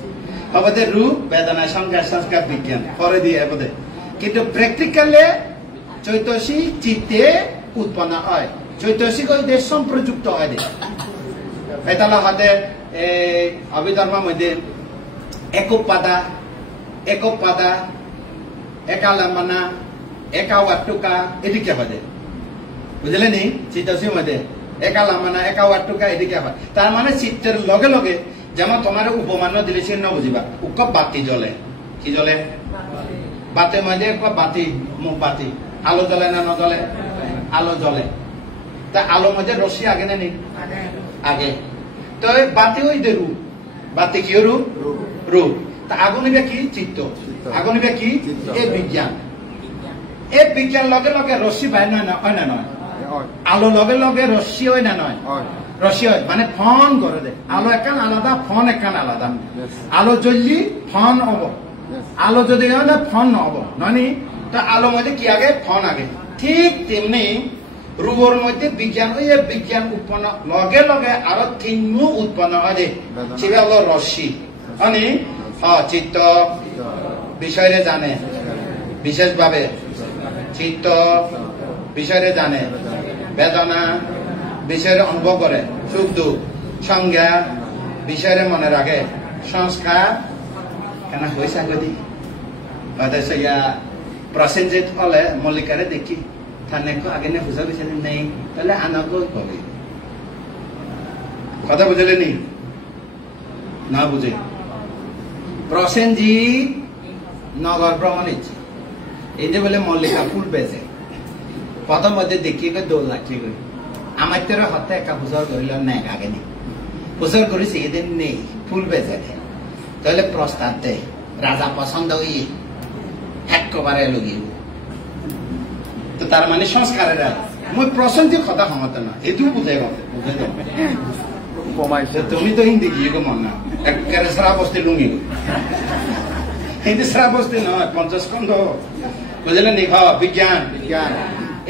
আমাদের রূপ বেদনা সংজ্ঞা সংস্কার বিজ্ঞান পরে দিয়ে বোধে কিন্তু প্র্যাকটিক্যালে চৈতসিক চিত্তে উৎপন্ন হয় চৈতসিক ওই সম্প্রযুক্ত হয় এটা হাতে অভিধর্মের মধ্যে একক পাদা একা লাম্বানা একা ওয়াটুকা এদিকে হয় বুঝলে নি চিত্তসির মধ্যে একা লাম্বানা একা ওয়াটুকা এদিকে হয় তার মানে চিত্তের লগে লগে যেমন তোমার উপমান্য দিলে সে ন বুঝিবা উক বাতি জ্বলে কি জ্বলে বাতির মধ্যে বাতি মুখ বাতি আলো জ্বলে না নজ্বলে আলো জ্বলে তা আলোর মধ্যে রশ্মি আগে না নি আগে তো বাতি ওই দে রূপ বাতি কি রূপ রূপ তা আগুনিবে কি চিত্ত আগুনিবে কি এই বিজ্ঞান এই বিজ্ঞান লগে লগে রশ্মি বাই নয় হয় না নয় আলো লগে লগে রশ্মি হয় না নয় রশ্মি হয় মানে ফন করে দে আলো একান আলাদা ফন একান আলাদা আলো জ্বললি ফন হব আলো যদি হয় না ফন নহব নয় তা আলো মধ্যে কি আগে ফন আগে ঠিক তেমনি রূপর মধ্যে বিজ্ঞান ওই বিজ্ঞান উৎপন্ন লগে লগে আরো তিনমু উৎপন্ন হয় দে সেটা হলো রশ্মি মানে চিত্ত বিষয়ে জানে বিশেষভাবে চিত্ত বিষয়ে জানে বেদনা বিষয়ে অনুভব করে সুখ দুঃখ সংজ্ঞা বিষয়ে মনে রাখে সংস্কার কেন হয়েছে আগদি প্রসেনজিৎ হলে মল্লিকারে দেখি থানেকো আগে না বুঝা গেছে নেই তাহলে আনাকো হবে কথা বুঝলেনি না বুঝে প্রসেনজিৎ নগর ভ্রমণ ইচ্ছে এই যে বলে মল্লিকা ফুল বেচে প্রথম মধ্যে দেখিয়ে 2 লাখ করে আমার তোর হাতে একা বুঝার করিল নেই আগে নেই বুঝার করেছি এদিন নেই ফুল বেচে দেয় তাহলে প্রস্তাব দেয় রাজা পছন্দ হই একেবারে লগিয়ে তো তার মানে সংস্কারের মই প্রসেনজিৎ কথা ক্ষমতা না এটুকু বুঝাই তুমি তো হিন্দি গিয়ে গো মন না একেবারে শ্রাবস্তি লুঙ্গি হিন্দি শ্রাবস্তি নয় 50 খন্ড বুঝলেন নি বিজ্ঞান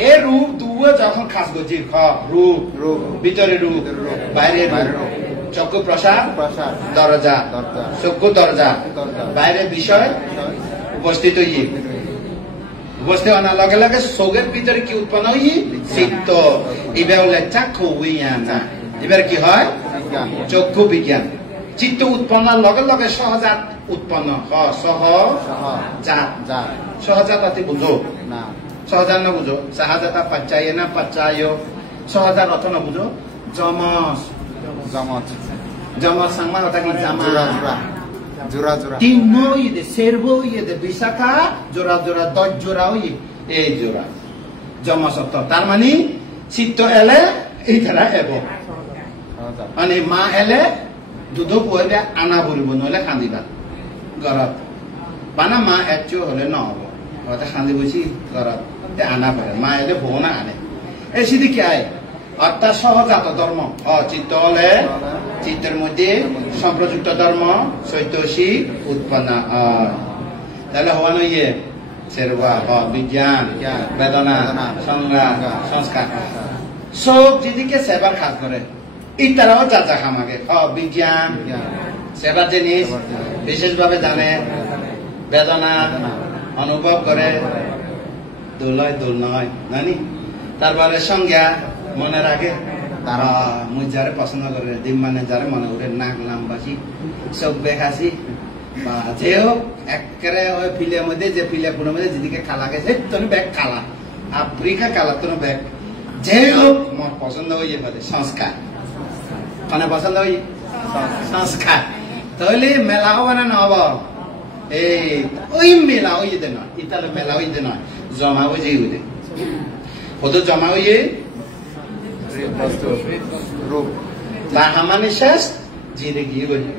এ রূপ দুয়ে যখন খাস গজি রূপ ভিতরে রূপ বাইরে রূপ চক্ষু প্রসাদ দরজা চক্ষু দরজা বাইরে বিষয় উপস্থিত হইয়ে উপস্থিত হওয়ার লগে লগে চোখের ভিতরে কি উৎপন্ন হই চিত্ত এবার হলে চাক্ষু বিজ্ঞান এবার কি হয় চক্ষু বিজ্ঞান চিত্ত উৎপন্নের লগে লগে সহজাত উৎপন্ন সহজাত বুঝো না সহজাত না বুঝো সহজাতা পাচ্চায় না পাচ্চায় সহজাত অর্থ না বুঝো জমস সাংমা কথা কি জামা জোড়া তিন ইয়ে সেরবো ইয়ে বিশাখা জোড়া 10 জোড়া এই জোড়া জমস অর্থ তার মানে চিত্ত এলে এই ধারা এব মানে মা এলে দুধ পুয়াবে আনা বলব নহলে কান্দিবা ঘরত বানা মা একচু হলে নহব কান্দি বসি ঘরত আনা পারে মা এলে বউ না আনে এই সিদ্ধি কি আয় অর্থাৎ সহজাত ধর্ম চিত্ত হলে চিত্তের মধ্যে সম্প্রযুক্ত ধর্ম চৈতসী উৎপন্ন তাহলে হওয়ানো ইয়ে সেরবা বিজ্ঞান বেদনা সংজ্ঞা সংস্কার সব যেদিকে সেবার কাজ করে ইতারাও যা খামাকে বিজ্ঞান সেবার জিনিস বিশেষভাবে জানে বেদনা অনুভব করে দোল নয় জানি তারপরে সংজ্ঞা মনে রাখে তারা মুই যারে পছন্দ করে দিন মানে যারে মনে করে নাক লাম্বাসি চোখ বেখাসি যেও একেবারে ওই ফিলের মধ্যে যে ফিলের মধ্যে যেদিকে খালা গেছে তোর ব্যাগ খালা আফ্রিকা কালা তোর ব্যাগ যে হোক মোর পছন্দ হয়ে যাবে সংস্কার মানে পছন্দ হই সংস্কার তাহলে মেলা হবে না নহব এই ওই মেলা হইতে নয় ইতালে মেলা হইতে নয় জমা হয়ে যাই কত জমা হইয়ে তাহামানি শেষ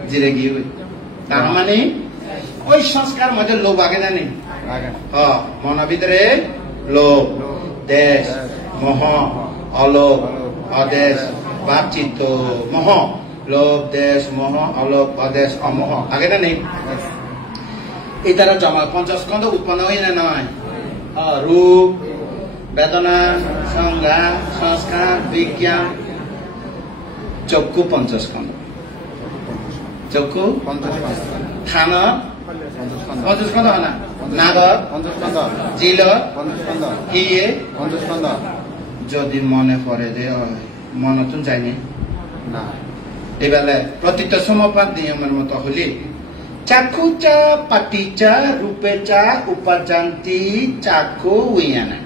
জিরে গিয়ে তাহামানি ওই সংস্কার মধ্যে লোভ আগে জানি মনের ভিতরে লোভ দেশ মোহ অলোভ অদেশ ভাবচিত্ত মোহ লোভ দেশ মোহ অলোভ অদেশ অমোহ আগে জানি এই তারা জমা 50 স্কন্ধ উৎপন্ন হই না নয় রূপ বেদনা সংজ্ঞা সংস্কার বিজ্ঞান চক্ষু 50 স্কন্ধ চক্ষু 50 থান 50 স্কন্ধ হয় না নাগর 50 স্কন্ধ জিল 50 স্কন্ধ হিয়ে 50 স্কন্ধ যদি মনে পড়ে যে মন তো যায়নি না এবেলে প্রতীত সমপাত নিয়মের মতো হলি চাক্ষুচা পাটিচা রূপেচা উপাজান্তি চাক্ষু উইয়ানা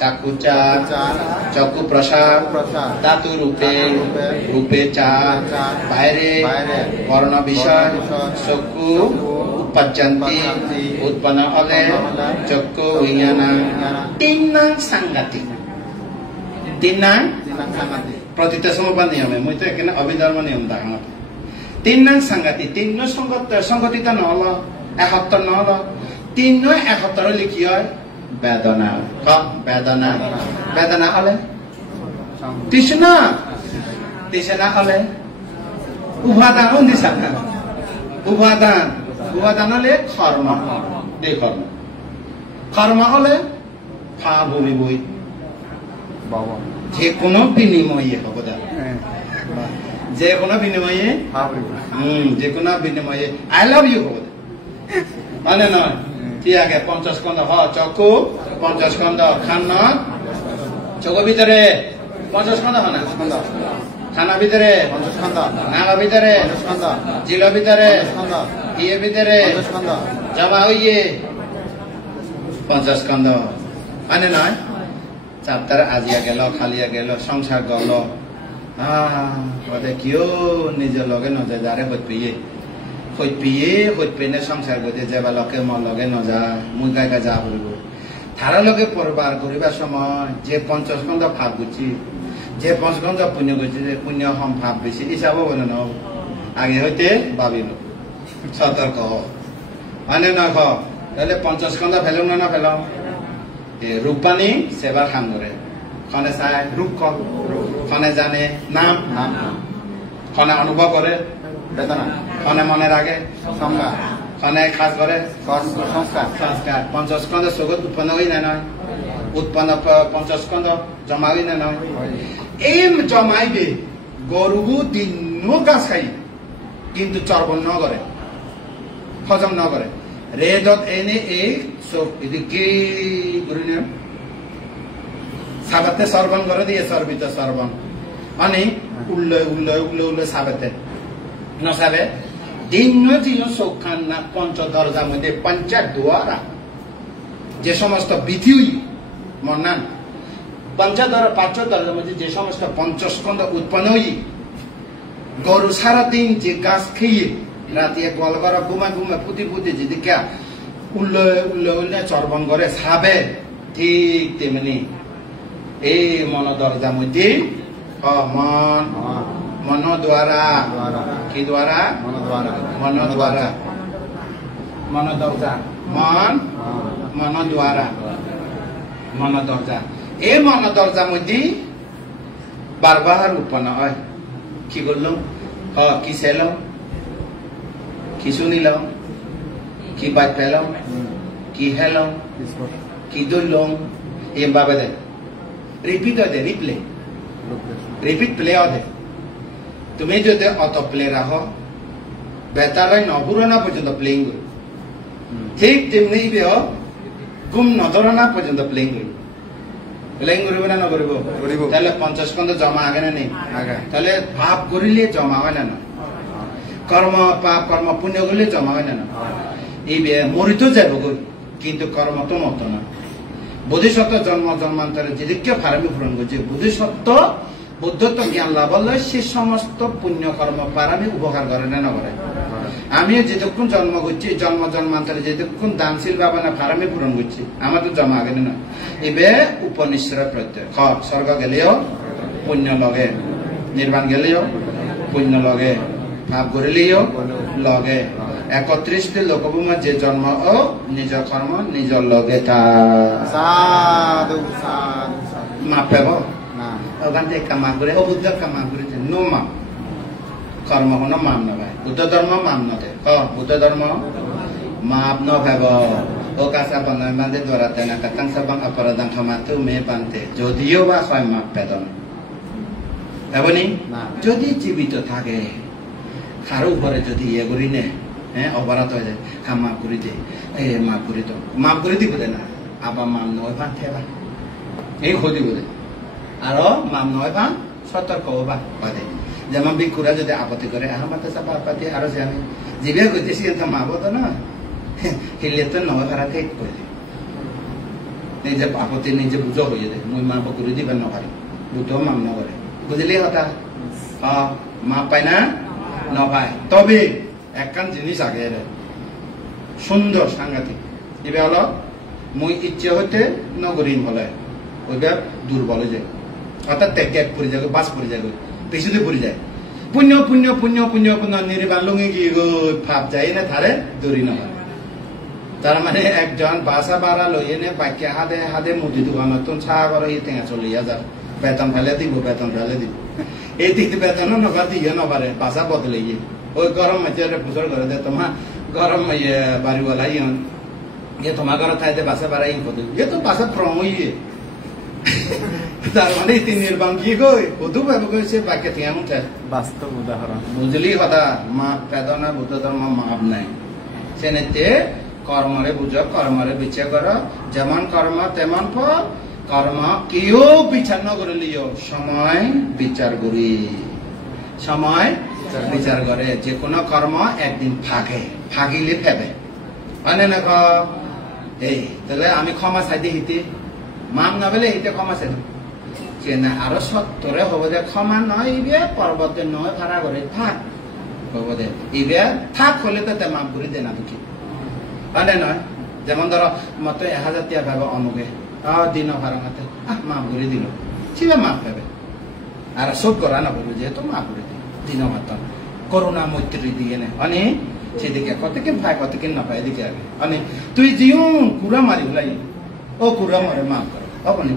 চাক্ষুচা চক্ষু প্রসাদ ধাতু রূপে চা বাইরে বর্ণ বিষয় চক্ষু উপাজান্তি উৎপন্ন হলে চক্ষু উইয়ানা তিন নাম সাংঘাতিক প্রতীত সমপাত নিয়মে মই তো এখানে অভিধর্ম নিয়ম দেখা তিন নাম সাংঘাতিক তিন সংগঠিত নহল একত্র নহল তিন একত্র লিখি হয় বেদনা বেদনা বেদনা হলে তৃষ্ণা হলে উপাদান উপাদান হলে কর্ম কর্ম হলে ফা ভূমি বই যে কোনো বিনিময়ে হব যে কোনো বিনিময়ে যে কোনো বিনিময়ে আই লাভ ইউ হব মানে নয় ঠিক আছে 50 স্কন্ধ চক্ষু 50 স্কন্ধ খান্ন চক্ষু ভিতরে 50 স্কন্ধ হয় না খানা ভিতরে 50 স্কন্ধ নাগা ভিতরে 50 স্কন্ধ জিল ভিতরে 50 স্কন্ধ ইয়ে ভিতরে 50 স্কন্ধ জমা হইয়ে 50 স্কন্ধ মানে নয় চাপ্তার আজিয়া গেল খালিয়া গেল সংসার গল কিয় নিজের লগে নজা যারে হইপিয়ে সংসার করতে যাবা লগে মন লগে নজা মুই গাইকা যা করিব তারা লগে পরবার করিবার সময় যে 50 স্কন্ধ ভাব করছি যে 5 স্কন্ধ পুণ্য করছি যে পুণ্য হম ভাব বেশি হিসাব বলে ন আগে হইতে ভাবিল সতর্ক মানে না তাহলে 50 স্কন্ধ ফেলাম না ফেলাম রূপবাণী সেবার খান করে খনে চায় রূপ খনে জানে নাম খনে অনুভব করে বেদনা খনে মনে রাগে সংজ্ঞা খনে খাস করে সংস্কার 50 স্কন্ধ জগৎ উৎপন্ন হই না নয় উৎপন্ন 50 স্কন্ধ জমা হই না নয় এই জমাইবে গরু দিন গাছ খাই কিন্তু চর্বণ ন করে হজম ন করে রেদত এনে এই সব এদিকে সাবাতে সর্বন করে দিয়ে সর্বিত সর্বন মানে উল্লয় সাবাতে নসাবে দিন চৌখান না পঞ্চ দরজার মধ্যে পঞ্চায়েত দ্বারা যে সমস্ত বিধি মনান পঞ্চদর পাঁচ দরজার মধ্যে যে সমস্ত পঞ্চস্কন্ধ উৎপন্ন হই গরু সারাদিন যে গাছ খেয়ে রাতে গল করা ঘুমা পুতি যদি কে উল্লয় চর্বণ করে সাবে ঠিক তেমনি এই মন দরজার মধ্যে মন দ্বারা কি দ্বারা মন দ্বারা মন দরজা মন দ্বারা মন দরজা এই মন দরজার মধ্যে বারবার উৎপন্ন হয় কি করলাম কি চাইলাম কি শুনিলাম কি বাদ পেলাম কি হেলাম কি দইলাম এইভাবে দেয় রিপিট হয় রিপিট প্লে হয় তুমি যদি অত প্লে রাখো বেতারাই নপুরানা পর্যন্ত প্লেইং করি ঠিক তেমনি ঘুম নধরানা পর্যন্ত প্লেইং করবে না নকরিব তাহলে 50 স্কন্ধ জমা আগে না নেই তাহলে ভাব করিলে জমা হয় না কর্ম পাপ কর্ম পুণ্য করলে জমা হয় না এই মরিত যাব কিন্তু কর্ম তো মত না বোধিসত্ত্ব জন্ম জন্মান্তরে যেদিকে ফারামি পূরণ করছে বোধিসত্ত্ব বুদ্ধত্ব জ্ঞান লাভ হলে সে সমস্ত পুণ্য কর্ম পারামি উপকার করে না করে আমিও যেতক্ষণ জন্ম করছি জন্ম জন্মান্তরে যেতক্ষণ দানশীল ভাবনা ফারামি পূরণ করছি আমার তো জমা আগে না এবে উপনিশ্বর প্রত্যয় স্বর্গ গেলেও পুণ্য লগে নির্বাণ গেলেও পুণ্য লগে ভাব করিলেও লগে 31টি লোকভূমা যে জন্ম ও নিজ কর্ম নিজ লগে তা মাপ পাব ওখান থেকে কামা করে ও বুদ্ধ কামা করেছে নো মাপ কর্ম কোনো মাপ নভাই বুদ্ধ ধর্ম মাপ নদে বুদ্ধ ধর্ম মাপ নভাব ও কাঁচা বনয় বান্ধে দৌড়াতে না কাতাং সাবাং অপরাধাং ক্ষমাতু মে বান্ধে যদিও বা হয় মাপ পেদন এমনি যদি জীবিত থাকে কারো উপরে যদি ইয়ে করি নে অপরাধ হয়ে যায় মাপ করে দে মাপ করে দিব না আবার মাপ নয় ভান থেবা এই হদি বলে আরো মাপ নয় ভান সতর্ক হবা বাদে যেমন ভিক্ষুরা যদি আপত্তি করে আমাদের সব আপত্তি আরো জানে জিবে কইতেছি এটা মাপ তো না হিলে তো নয় ভাড়া ঠিক করে নিজে আপত্তি নিজে বুঝো হয়ে যায় মুই মাপ করে দিবেন নপারি বুঝো মাপ নকরে বুঝলি কথা মাপ পাই না নপায় তবে একখান জিনিস আগে সুন্দর সাংঘাতিক এবার হলো মুই ইচ্ছে হইতে নগরীন বলে ওইটা দুর্বল হয়ে যায় অর্থাৎ ত্যাগ পড়ে যাবে বাস পড়ে যাবে পিছুতে পড়ে যায় পুণ্য পুণ্য পুণ্য পুণ্য পুণ্য নির্বাণ লুঙে গিয়ে ভাব যায় না থারে দৌড়ি না তার মানে একজন বাসা বাড়া লই এনে বাক্যে হাদে মুদি দোকান নতুন চা করে এই টেঙা চলিয়া যার বেতন ফেলে দিব এই দিক বেতনও নবার দিয়ে নবারে বাসা বদলে গিয়ে ওই গরম মাঝে পুজোর করে দে তোমার গরম বাড়িওয়ালা ইয়ে তোমার ঘর থাইতে বাসা বাড়াই ইয়ে তো বাসা ফ্রম ইয়ে তার মানে নির্বাণ কি গই কদু ভাবে কইছে বাক্যে টেঙা মুঠে বাস্তব উদাহরণ বুঝলি কথা মাপ বেদনা বুদ্ধ ধর্ম মাপ নাই সেনেতে কর্মরে বুঝ কর্মরে বিচার কর যেমন কর্ম তেমন ফল কর্ম কেউ বিচার ন করিলিও সময় বিচার করি সময় বিচার করে যে কোনো কর্ম একদিন ফাঁকিলে ফেবে মানে না এই তাহলে আমি ক্ষমা চাইতে হিতে মাপ নবেলে এইটা কম আছে যে না আরো সত্তরে হব যে ক্ষমা নয় ইবে পরবর্তী নয় ভাড়া করে থাক হব দে ইবে থাক হলে তো তে মাপ করে দে না দুঃখী মানে নয় যেমন ধরো মতো 1000 টাকা ভাবে অনুগে দিন ভাড়া মাতে মাপ করে দিল সিবে মাপ পাবে আর শোধ করা না বলবে যেহেতু মাপ করে দিল দিন মাত্র করুণা মৈত্রী দিয়ে নে অনেক সেদিকে কতকে ভাই কতকে না পাই এদিকে আগে অনেক তুই জিও কুড়া মারি বলাই ও কুড়া মারে মাপ করে হবনি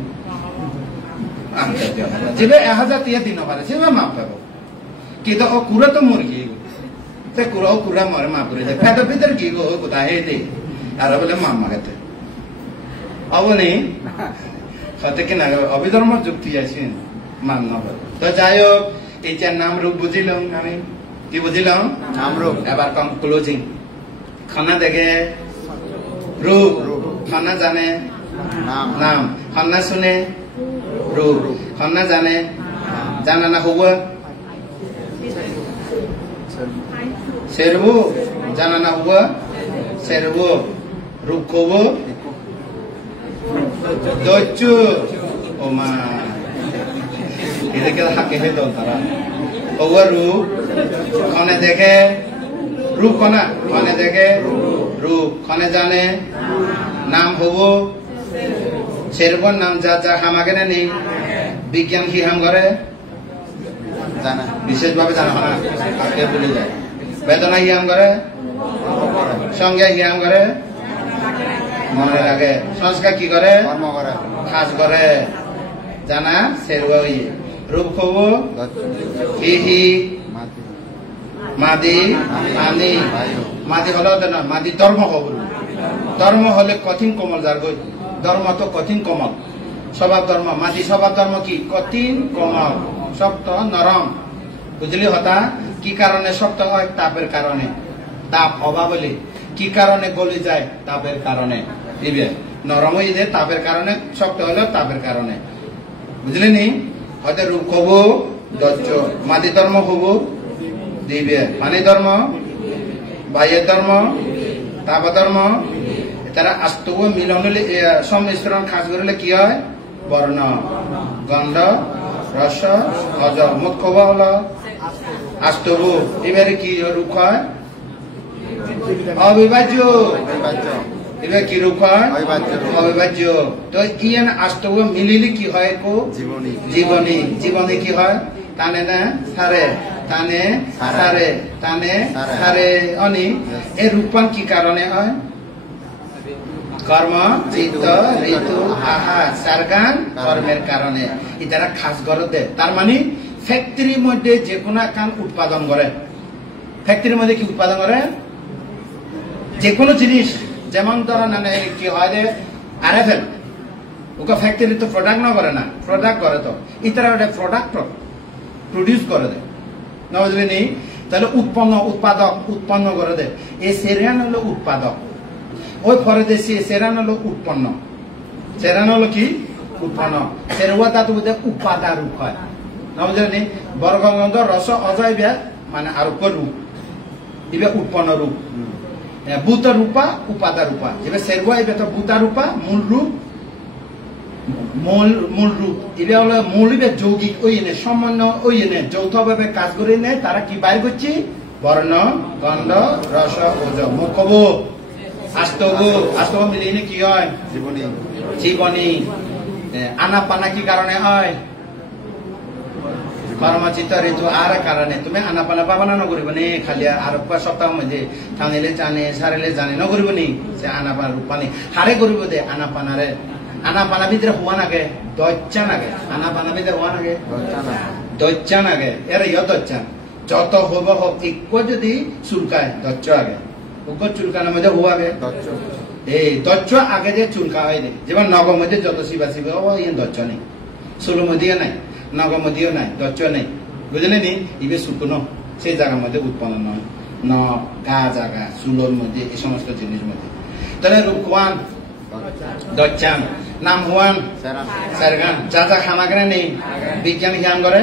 যেবে 1000 টাকা দিন পারে সেবে মাপ পাবো কিন্তু ও কুড়া তো মরে গিয়ে তে কুড়া ও কুড়া মারে মাপ করে দেয় ফেটার ভিতরে কি গো কোথায় হে দে আর বলে মাপ মাগাতে হবনি কতকে না অবিধর্ম যুক্তি আছে মান না তো যাই হোক এই চার নাম রূপ বুঝিলাম আমি কি বুঝিলাম নাম রূপ এবার কম ক্লোজিং খানা দেখে রূপ খানা জানে নাম খানা শুনে রূপ খানা জানে জানা না হুয়া সেরবু জানা না হুয়া সেরবু রূপ খবু দচ্চু ও মা এদিকে হাকে হে দল তারা হুয়া রূপ খানে দেখে রূপ কনা খানে দেখে রূপ খানে জানে নাম হবো সেরকম নাম যা যা হামাকে না নেই বিজ্ঞান কি হাম করে জানা বিশেষভাবে জানা হয় না আগে বলে যায় বেদনা কি হাম করে সংজ্ঞা কি হাম করে মনে লাগে সংস্কার কি করে খাস করে জানা সেরবা রূপ খবো হিহি মাদি আমি মাদি হলো না মাদি ধর্ম খবর ধর্ম হলে কঠিন কোমল যার গই ধর্ম তো কঠিন কোমল স্বভাব ধর্ম মাদি স্বভাব ধর্ম কি কঠিন কোমল শক্ত নরম বুঝলি হতা কি কারণে শক্ত হয় তাপের কারণে তাপ অভাব হলে কি কারণে গলে যায় তাপের কারণে দিবে নরম হয়ে যায় তাপের কারণে শক্ত হলো তাপের কারণে বুঝলি নি হয়তো রূপ হবো দজ্জ মাদি ধর্ম হবো দিবে পানি ধর্ম বাহ্যের ধর্ম তাপ ধর্ম তারা আস্তব মিলন হলে সংমিশ্রণ খাস করলে কি হয় বর্ণ গন্ধ রস অজ মুখ খবর হলো আস্তব এবারে কি রূপ হয় অবিভাজ্য এবার কি রূপ হয় অবিভাজ্য তো ইয়ান আস্তব মিলিলে কি হয় কো জীবনী জীবনী কি হয় টানে না সারে টানে সারে টানে সারে অনি এই রূপান কি কারণে হয় কর্ম চিত্ত ঋতু আহার সারগান কর্মের কারণে এটা খাস গরতে তার মানে ফ্যাক্টরির মধ্যে যে কোনো কাম উৎপাদন করে ফ্যাক্টরির মধ্যে কি উৎপাদন করে যে কোনো জিনিস যেমন ধরেন কি হয় যে আরএফএল ওকে ফ্যাক্টরি তো প্রোডাক্ট না করে না প্রোডাক্ট করে তো ইতারা ওটা প্রোডাক্ট প্রডিউস করে দেয় না বুঝলি নি তাহলে উৎপাদক উৎপন্ন করে দেয় এই সেরিয়ান হলো উৎপাদক ওই পরদেশি সেরান হলো উৎপন্ন সেরান হলো কি উৎপন্ন সেরুয়া ধাতু বুঝে উপাদান রূপ হয় না বুঝলি বর্গগন্ধ রস অজয় ব্যাগ মানে আরোপ রূপ এবার উৎপন্ন রূপ ভূত রূপা উপাদা রূপা এবার সেরুয়া এবার তো ভূতা রূপা মূল রূপ মূল রূপ এবার হলো মূল এবার যৌগিক ওই এনে সমন্বয় ওই এনে যৌথভাবে কাজ করে নেয় তারা কি বাইর করছি বর্ণ গন্ধ রস ওজ মুখব আস্তব মিলিয়ে কি হয় জীবনী আনাপানা কি কারণে হয় কর্মচিত্ত ঋতু আর কারণে তুমি আনাপানা পাবা না নকরিব নি খালি আর সপ্তাহ মধ্যে থানিলে জানে সারিলে জানে নকরিব নি সে আনাপানা রূপানি হারে করিব দে আনাপানারে আনাপানা ভিতরে হওয়া নাগে দচ্চা নাগে আনাপানা ভিতরে হওয়া নাগে দচ্চা নাগে এর ইয় দচ্চা যত হব হোক একো যদি চুলকায় দচ্চ আগে উগ্র চুলকানোর মধ্যে হওয়া আগে এই দচ্চ আগে যে চুলকা হয় দে যেমন নগর মধ্যে যত শিবা শিবা ও ইয়ে দচ্চ নেই চুলো মধ্যে নাই নগর মধ্যেও নাই দচ্চ নেই বুঝলে নি ইবে শুকনো সেই জায়গার মধ্যে উৎপন্ন নয় ন গা জায়গা চুলোর মধ্যে এই সমস্ত জিনিস মধ্যে তাহলে রূপওয়ান দচ্চান নাম হওয়ান সারগান যা যা খানা কেনা নেই বিজ্ঞান জ্ঞান করে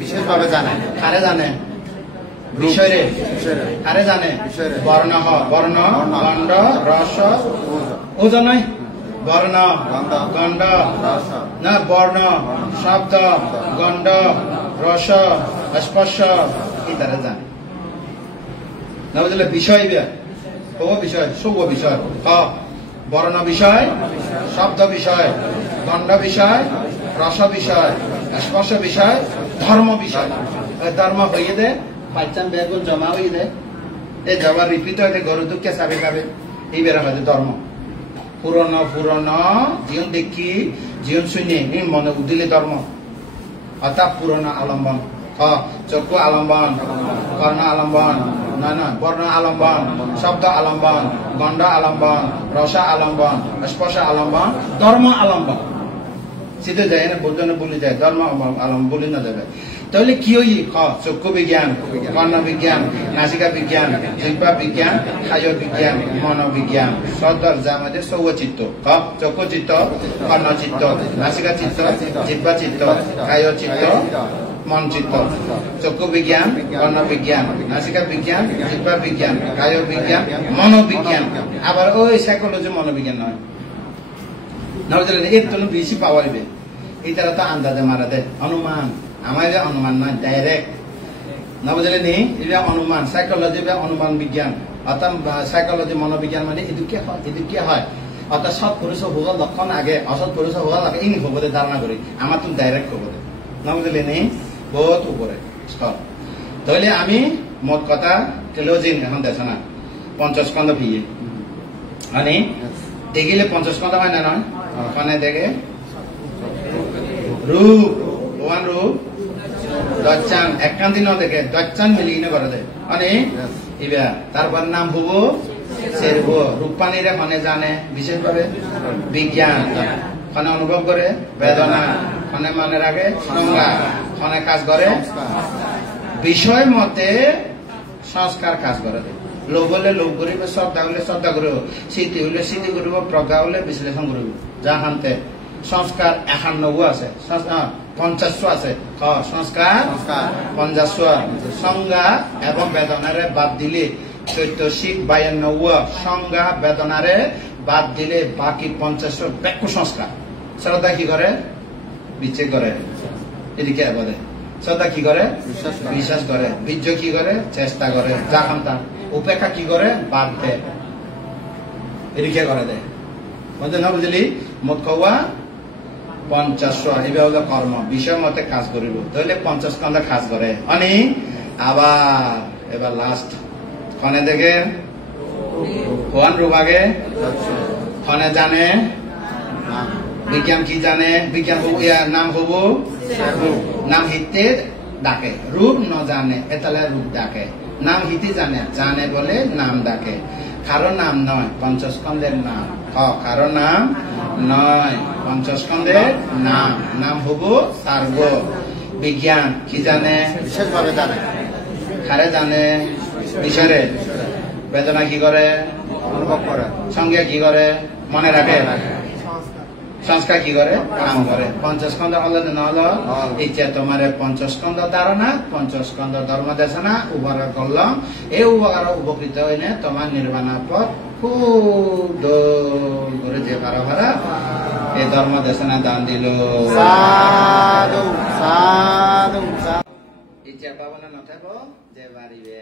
বিশেষভাবে জানে কারে জানে বিষয়ে কারে জানে বর্ণ বর্ণ গন্ধ রস ওজন বর্ণ গণ্ড না বর্ণ শব্দ গণ্ড রস স্পর্শ এই তারা জানে না বুঝলে বিষয় বিষয় শুভ বিষয় বর্ণ বিষয় শব্দ বিষয় গণ্ড বিষয় রস বিষয় স্পর্শ বিষয় ধর্ম বিষয় ধর্ম হয়ে দে বাচ্চান বেগুন জমা হয়ে দে এই জমা রিপিট হয়ে গরু দুঃখে চাবে খাবে এই বেড়া হয় ধর্ম পুরনো জীবন দেখি জীবন শুনে মনে উদিলে ধর্ম অর্থাৎ পুরনো আলম্বন চক্ষু আলম্বন কর্ণ আলম্বন না বর্ণ আলম্বন শব্দ আলম্বন গণ্ড আলম্বন রস আলম্বন স্পর্শ আলম্বন ধর্ম আলম্বন সিধে যায় না বোঝানো বলে যায় ধর্ম আলম্বন বলে না যাবে তাহলে কি হই চক্ষু বিজ্ঞান কর্ণ বিজ্ঞান নাসিকা বিজ্ঞান জিহ্বা বিজ্ঞান কায় বিজ্ঞান মনোবিজ্ঞান সদর যা আমাদের সৌর চিত্ত চক্ষু চিত্ত কর্ণ চিত্ত নাসিকা চিত্ত জিহ্বা চিত্ত কায় চিত্ত মন চিত্ত চক্ষু বিজ্ঞান কর্ণ বিজ্ঞান নাসিকা বিজ্ঞান জিহ্বা বিজ্ঞান কায় বিজ্ঞান মনোবিজ্ঞান আবার ওই সাইকোলজি মনোবিজ্ঞান নয় না বুঝলেন এর জন্য বেশি পাওয়াইবে এই তারা তো আন্দাজে মারা দেয় অনুমান আমার অনুমান নয় ডাইরেক্ট না বুঝলেন এটা অনুমান সাইকোলজি বা অনুমান বিজ্ঞান অর্থাৎ সাইকোলজি মনোবিজ্ঞান মানে এদিকে হয় অর্থাৎ সৎ পুরুষ হওয়ার লক্ষণ আগে অসৎ পুরুষ হওয়ার আগে ইনি খবরে ধারণা করি আমার তুমি ডাইরেক্ট খবরে না বুঝলেন বহুত উপরে স্তর তাহলে আমি মোট কথা টেলোজিন এখন দেশ না 50 স্কন্ধ ভিয়ে মানে দেখিলে 50 স্কন্ধ হয় না নয় ওখানে দেখে রূপ ভগবান রূপ দচ্চান একখান দিন দেখে দচ্চান মিলিয়ে করে দেয় মানে ইবা তারপর নাম হব সেরব রূপানীরা মানে জানে বিশেষভাবে বিজ্ঞান খনে অনুভব করে বেদনা খনে মনে রাখে সংজ্ঞা খনে কাজ করে বিষয় মতে সংস্কার কাজ করে লোভ হলে লোভ করিব শ্রদ্ধা হলে শ্রদ্ধা করিব স্মৃতি হলে স্মৃতি করিব প্রজ্ঞা হলে বিশ্লেষণ করিব যা হানতে সংস্কার 51 আছে 50 আছে সংস্কার 50 সংজ্ঞা এবং বেদনারে বাদ দিলে চৈতসিক 52 সংজ্ঞা বেদনারে বাদ দিলে বাকি 50 ব্যাখ্য সংস্কার শ্রদ্ধা কি করে বিচ্ছেদ করে এদিকে বলে শ্রদ্ধা কি করে বিশ্বাস করে বীর্য কি করে চেষ্টা করে যা খান্তা উপেক্ষা কি করে বাদ দেয় এদিকে করে দেয় বুঝলি না বুঝলি মোট কওয়া 50 এবার হলো কর্ম বিষয় মতে কাজ করিব তাহলে 50 স্কন্ধ কাজ করে অনি আবার এবার লাস্ট খনে দেখে কোন রূপাগে খনে জানে বিজ্ঞান কি জানে বিজ্ঞান নাম হব নাম হিতে ডাকে রূপ ন জানে এতালে রূপ ডাকে নাম হিতে জানে বলে নাম ডাকে কারো নাম নয় 50 স্কন্ধের নাম কারো নাম নয় 50 স্কন্ধের নাম হব সার্গ বিজ্ঞান কি জানে বিশেষভাবে জানে কারে জানে বিষয়ে বেদনা কি করে অনুভব করে সংজ্ঞা কি করে মনে রাখে সংস্কার কি করে কাম করে 50 স্কন্ধ হলো না হলো ইচ্ছা তোমার 50 স্কন্ধ ধারণা 50 স্কন্ধ ধর্ম দেশনা উপকার করলাম এই উপকার উপকৃত হইলে তোমার নির্বাণ পথ খুব করে যে পারা ভাড়া এই ধর্ম দেশনা দান দিল সাধু সাধু ইচ্ছা পাবনা নথাকো যে বাড়িবে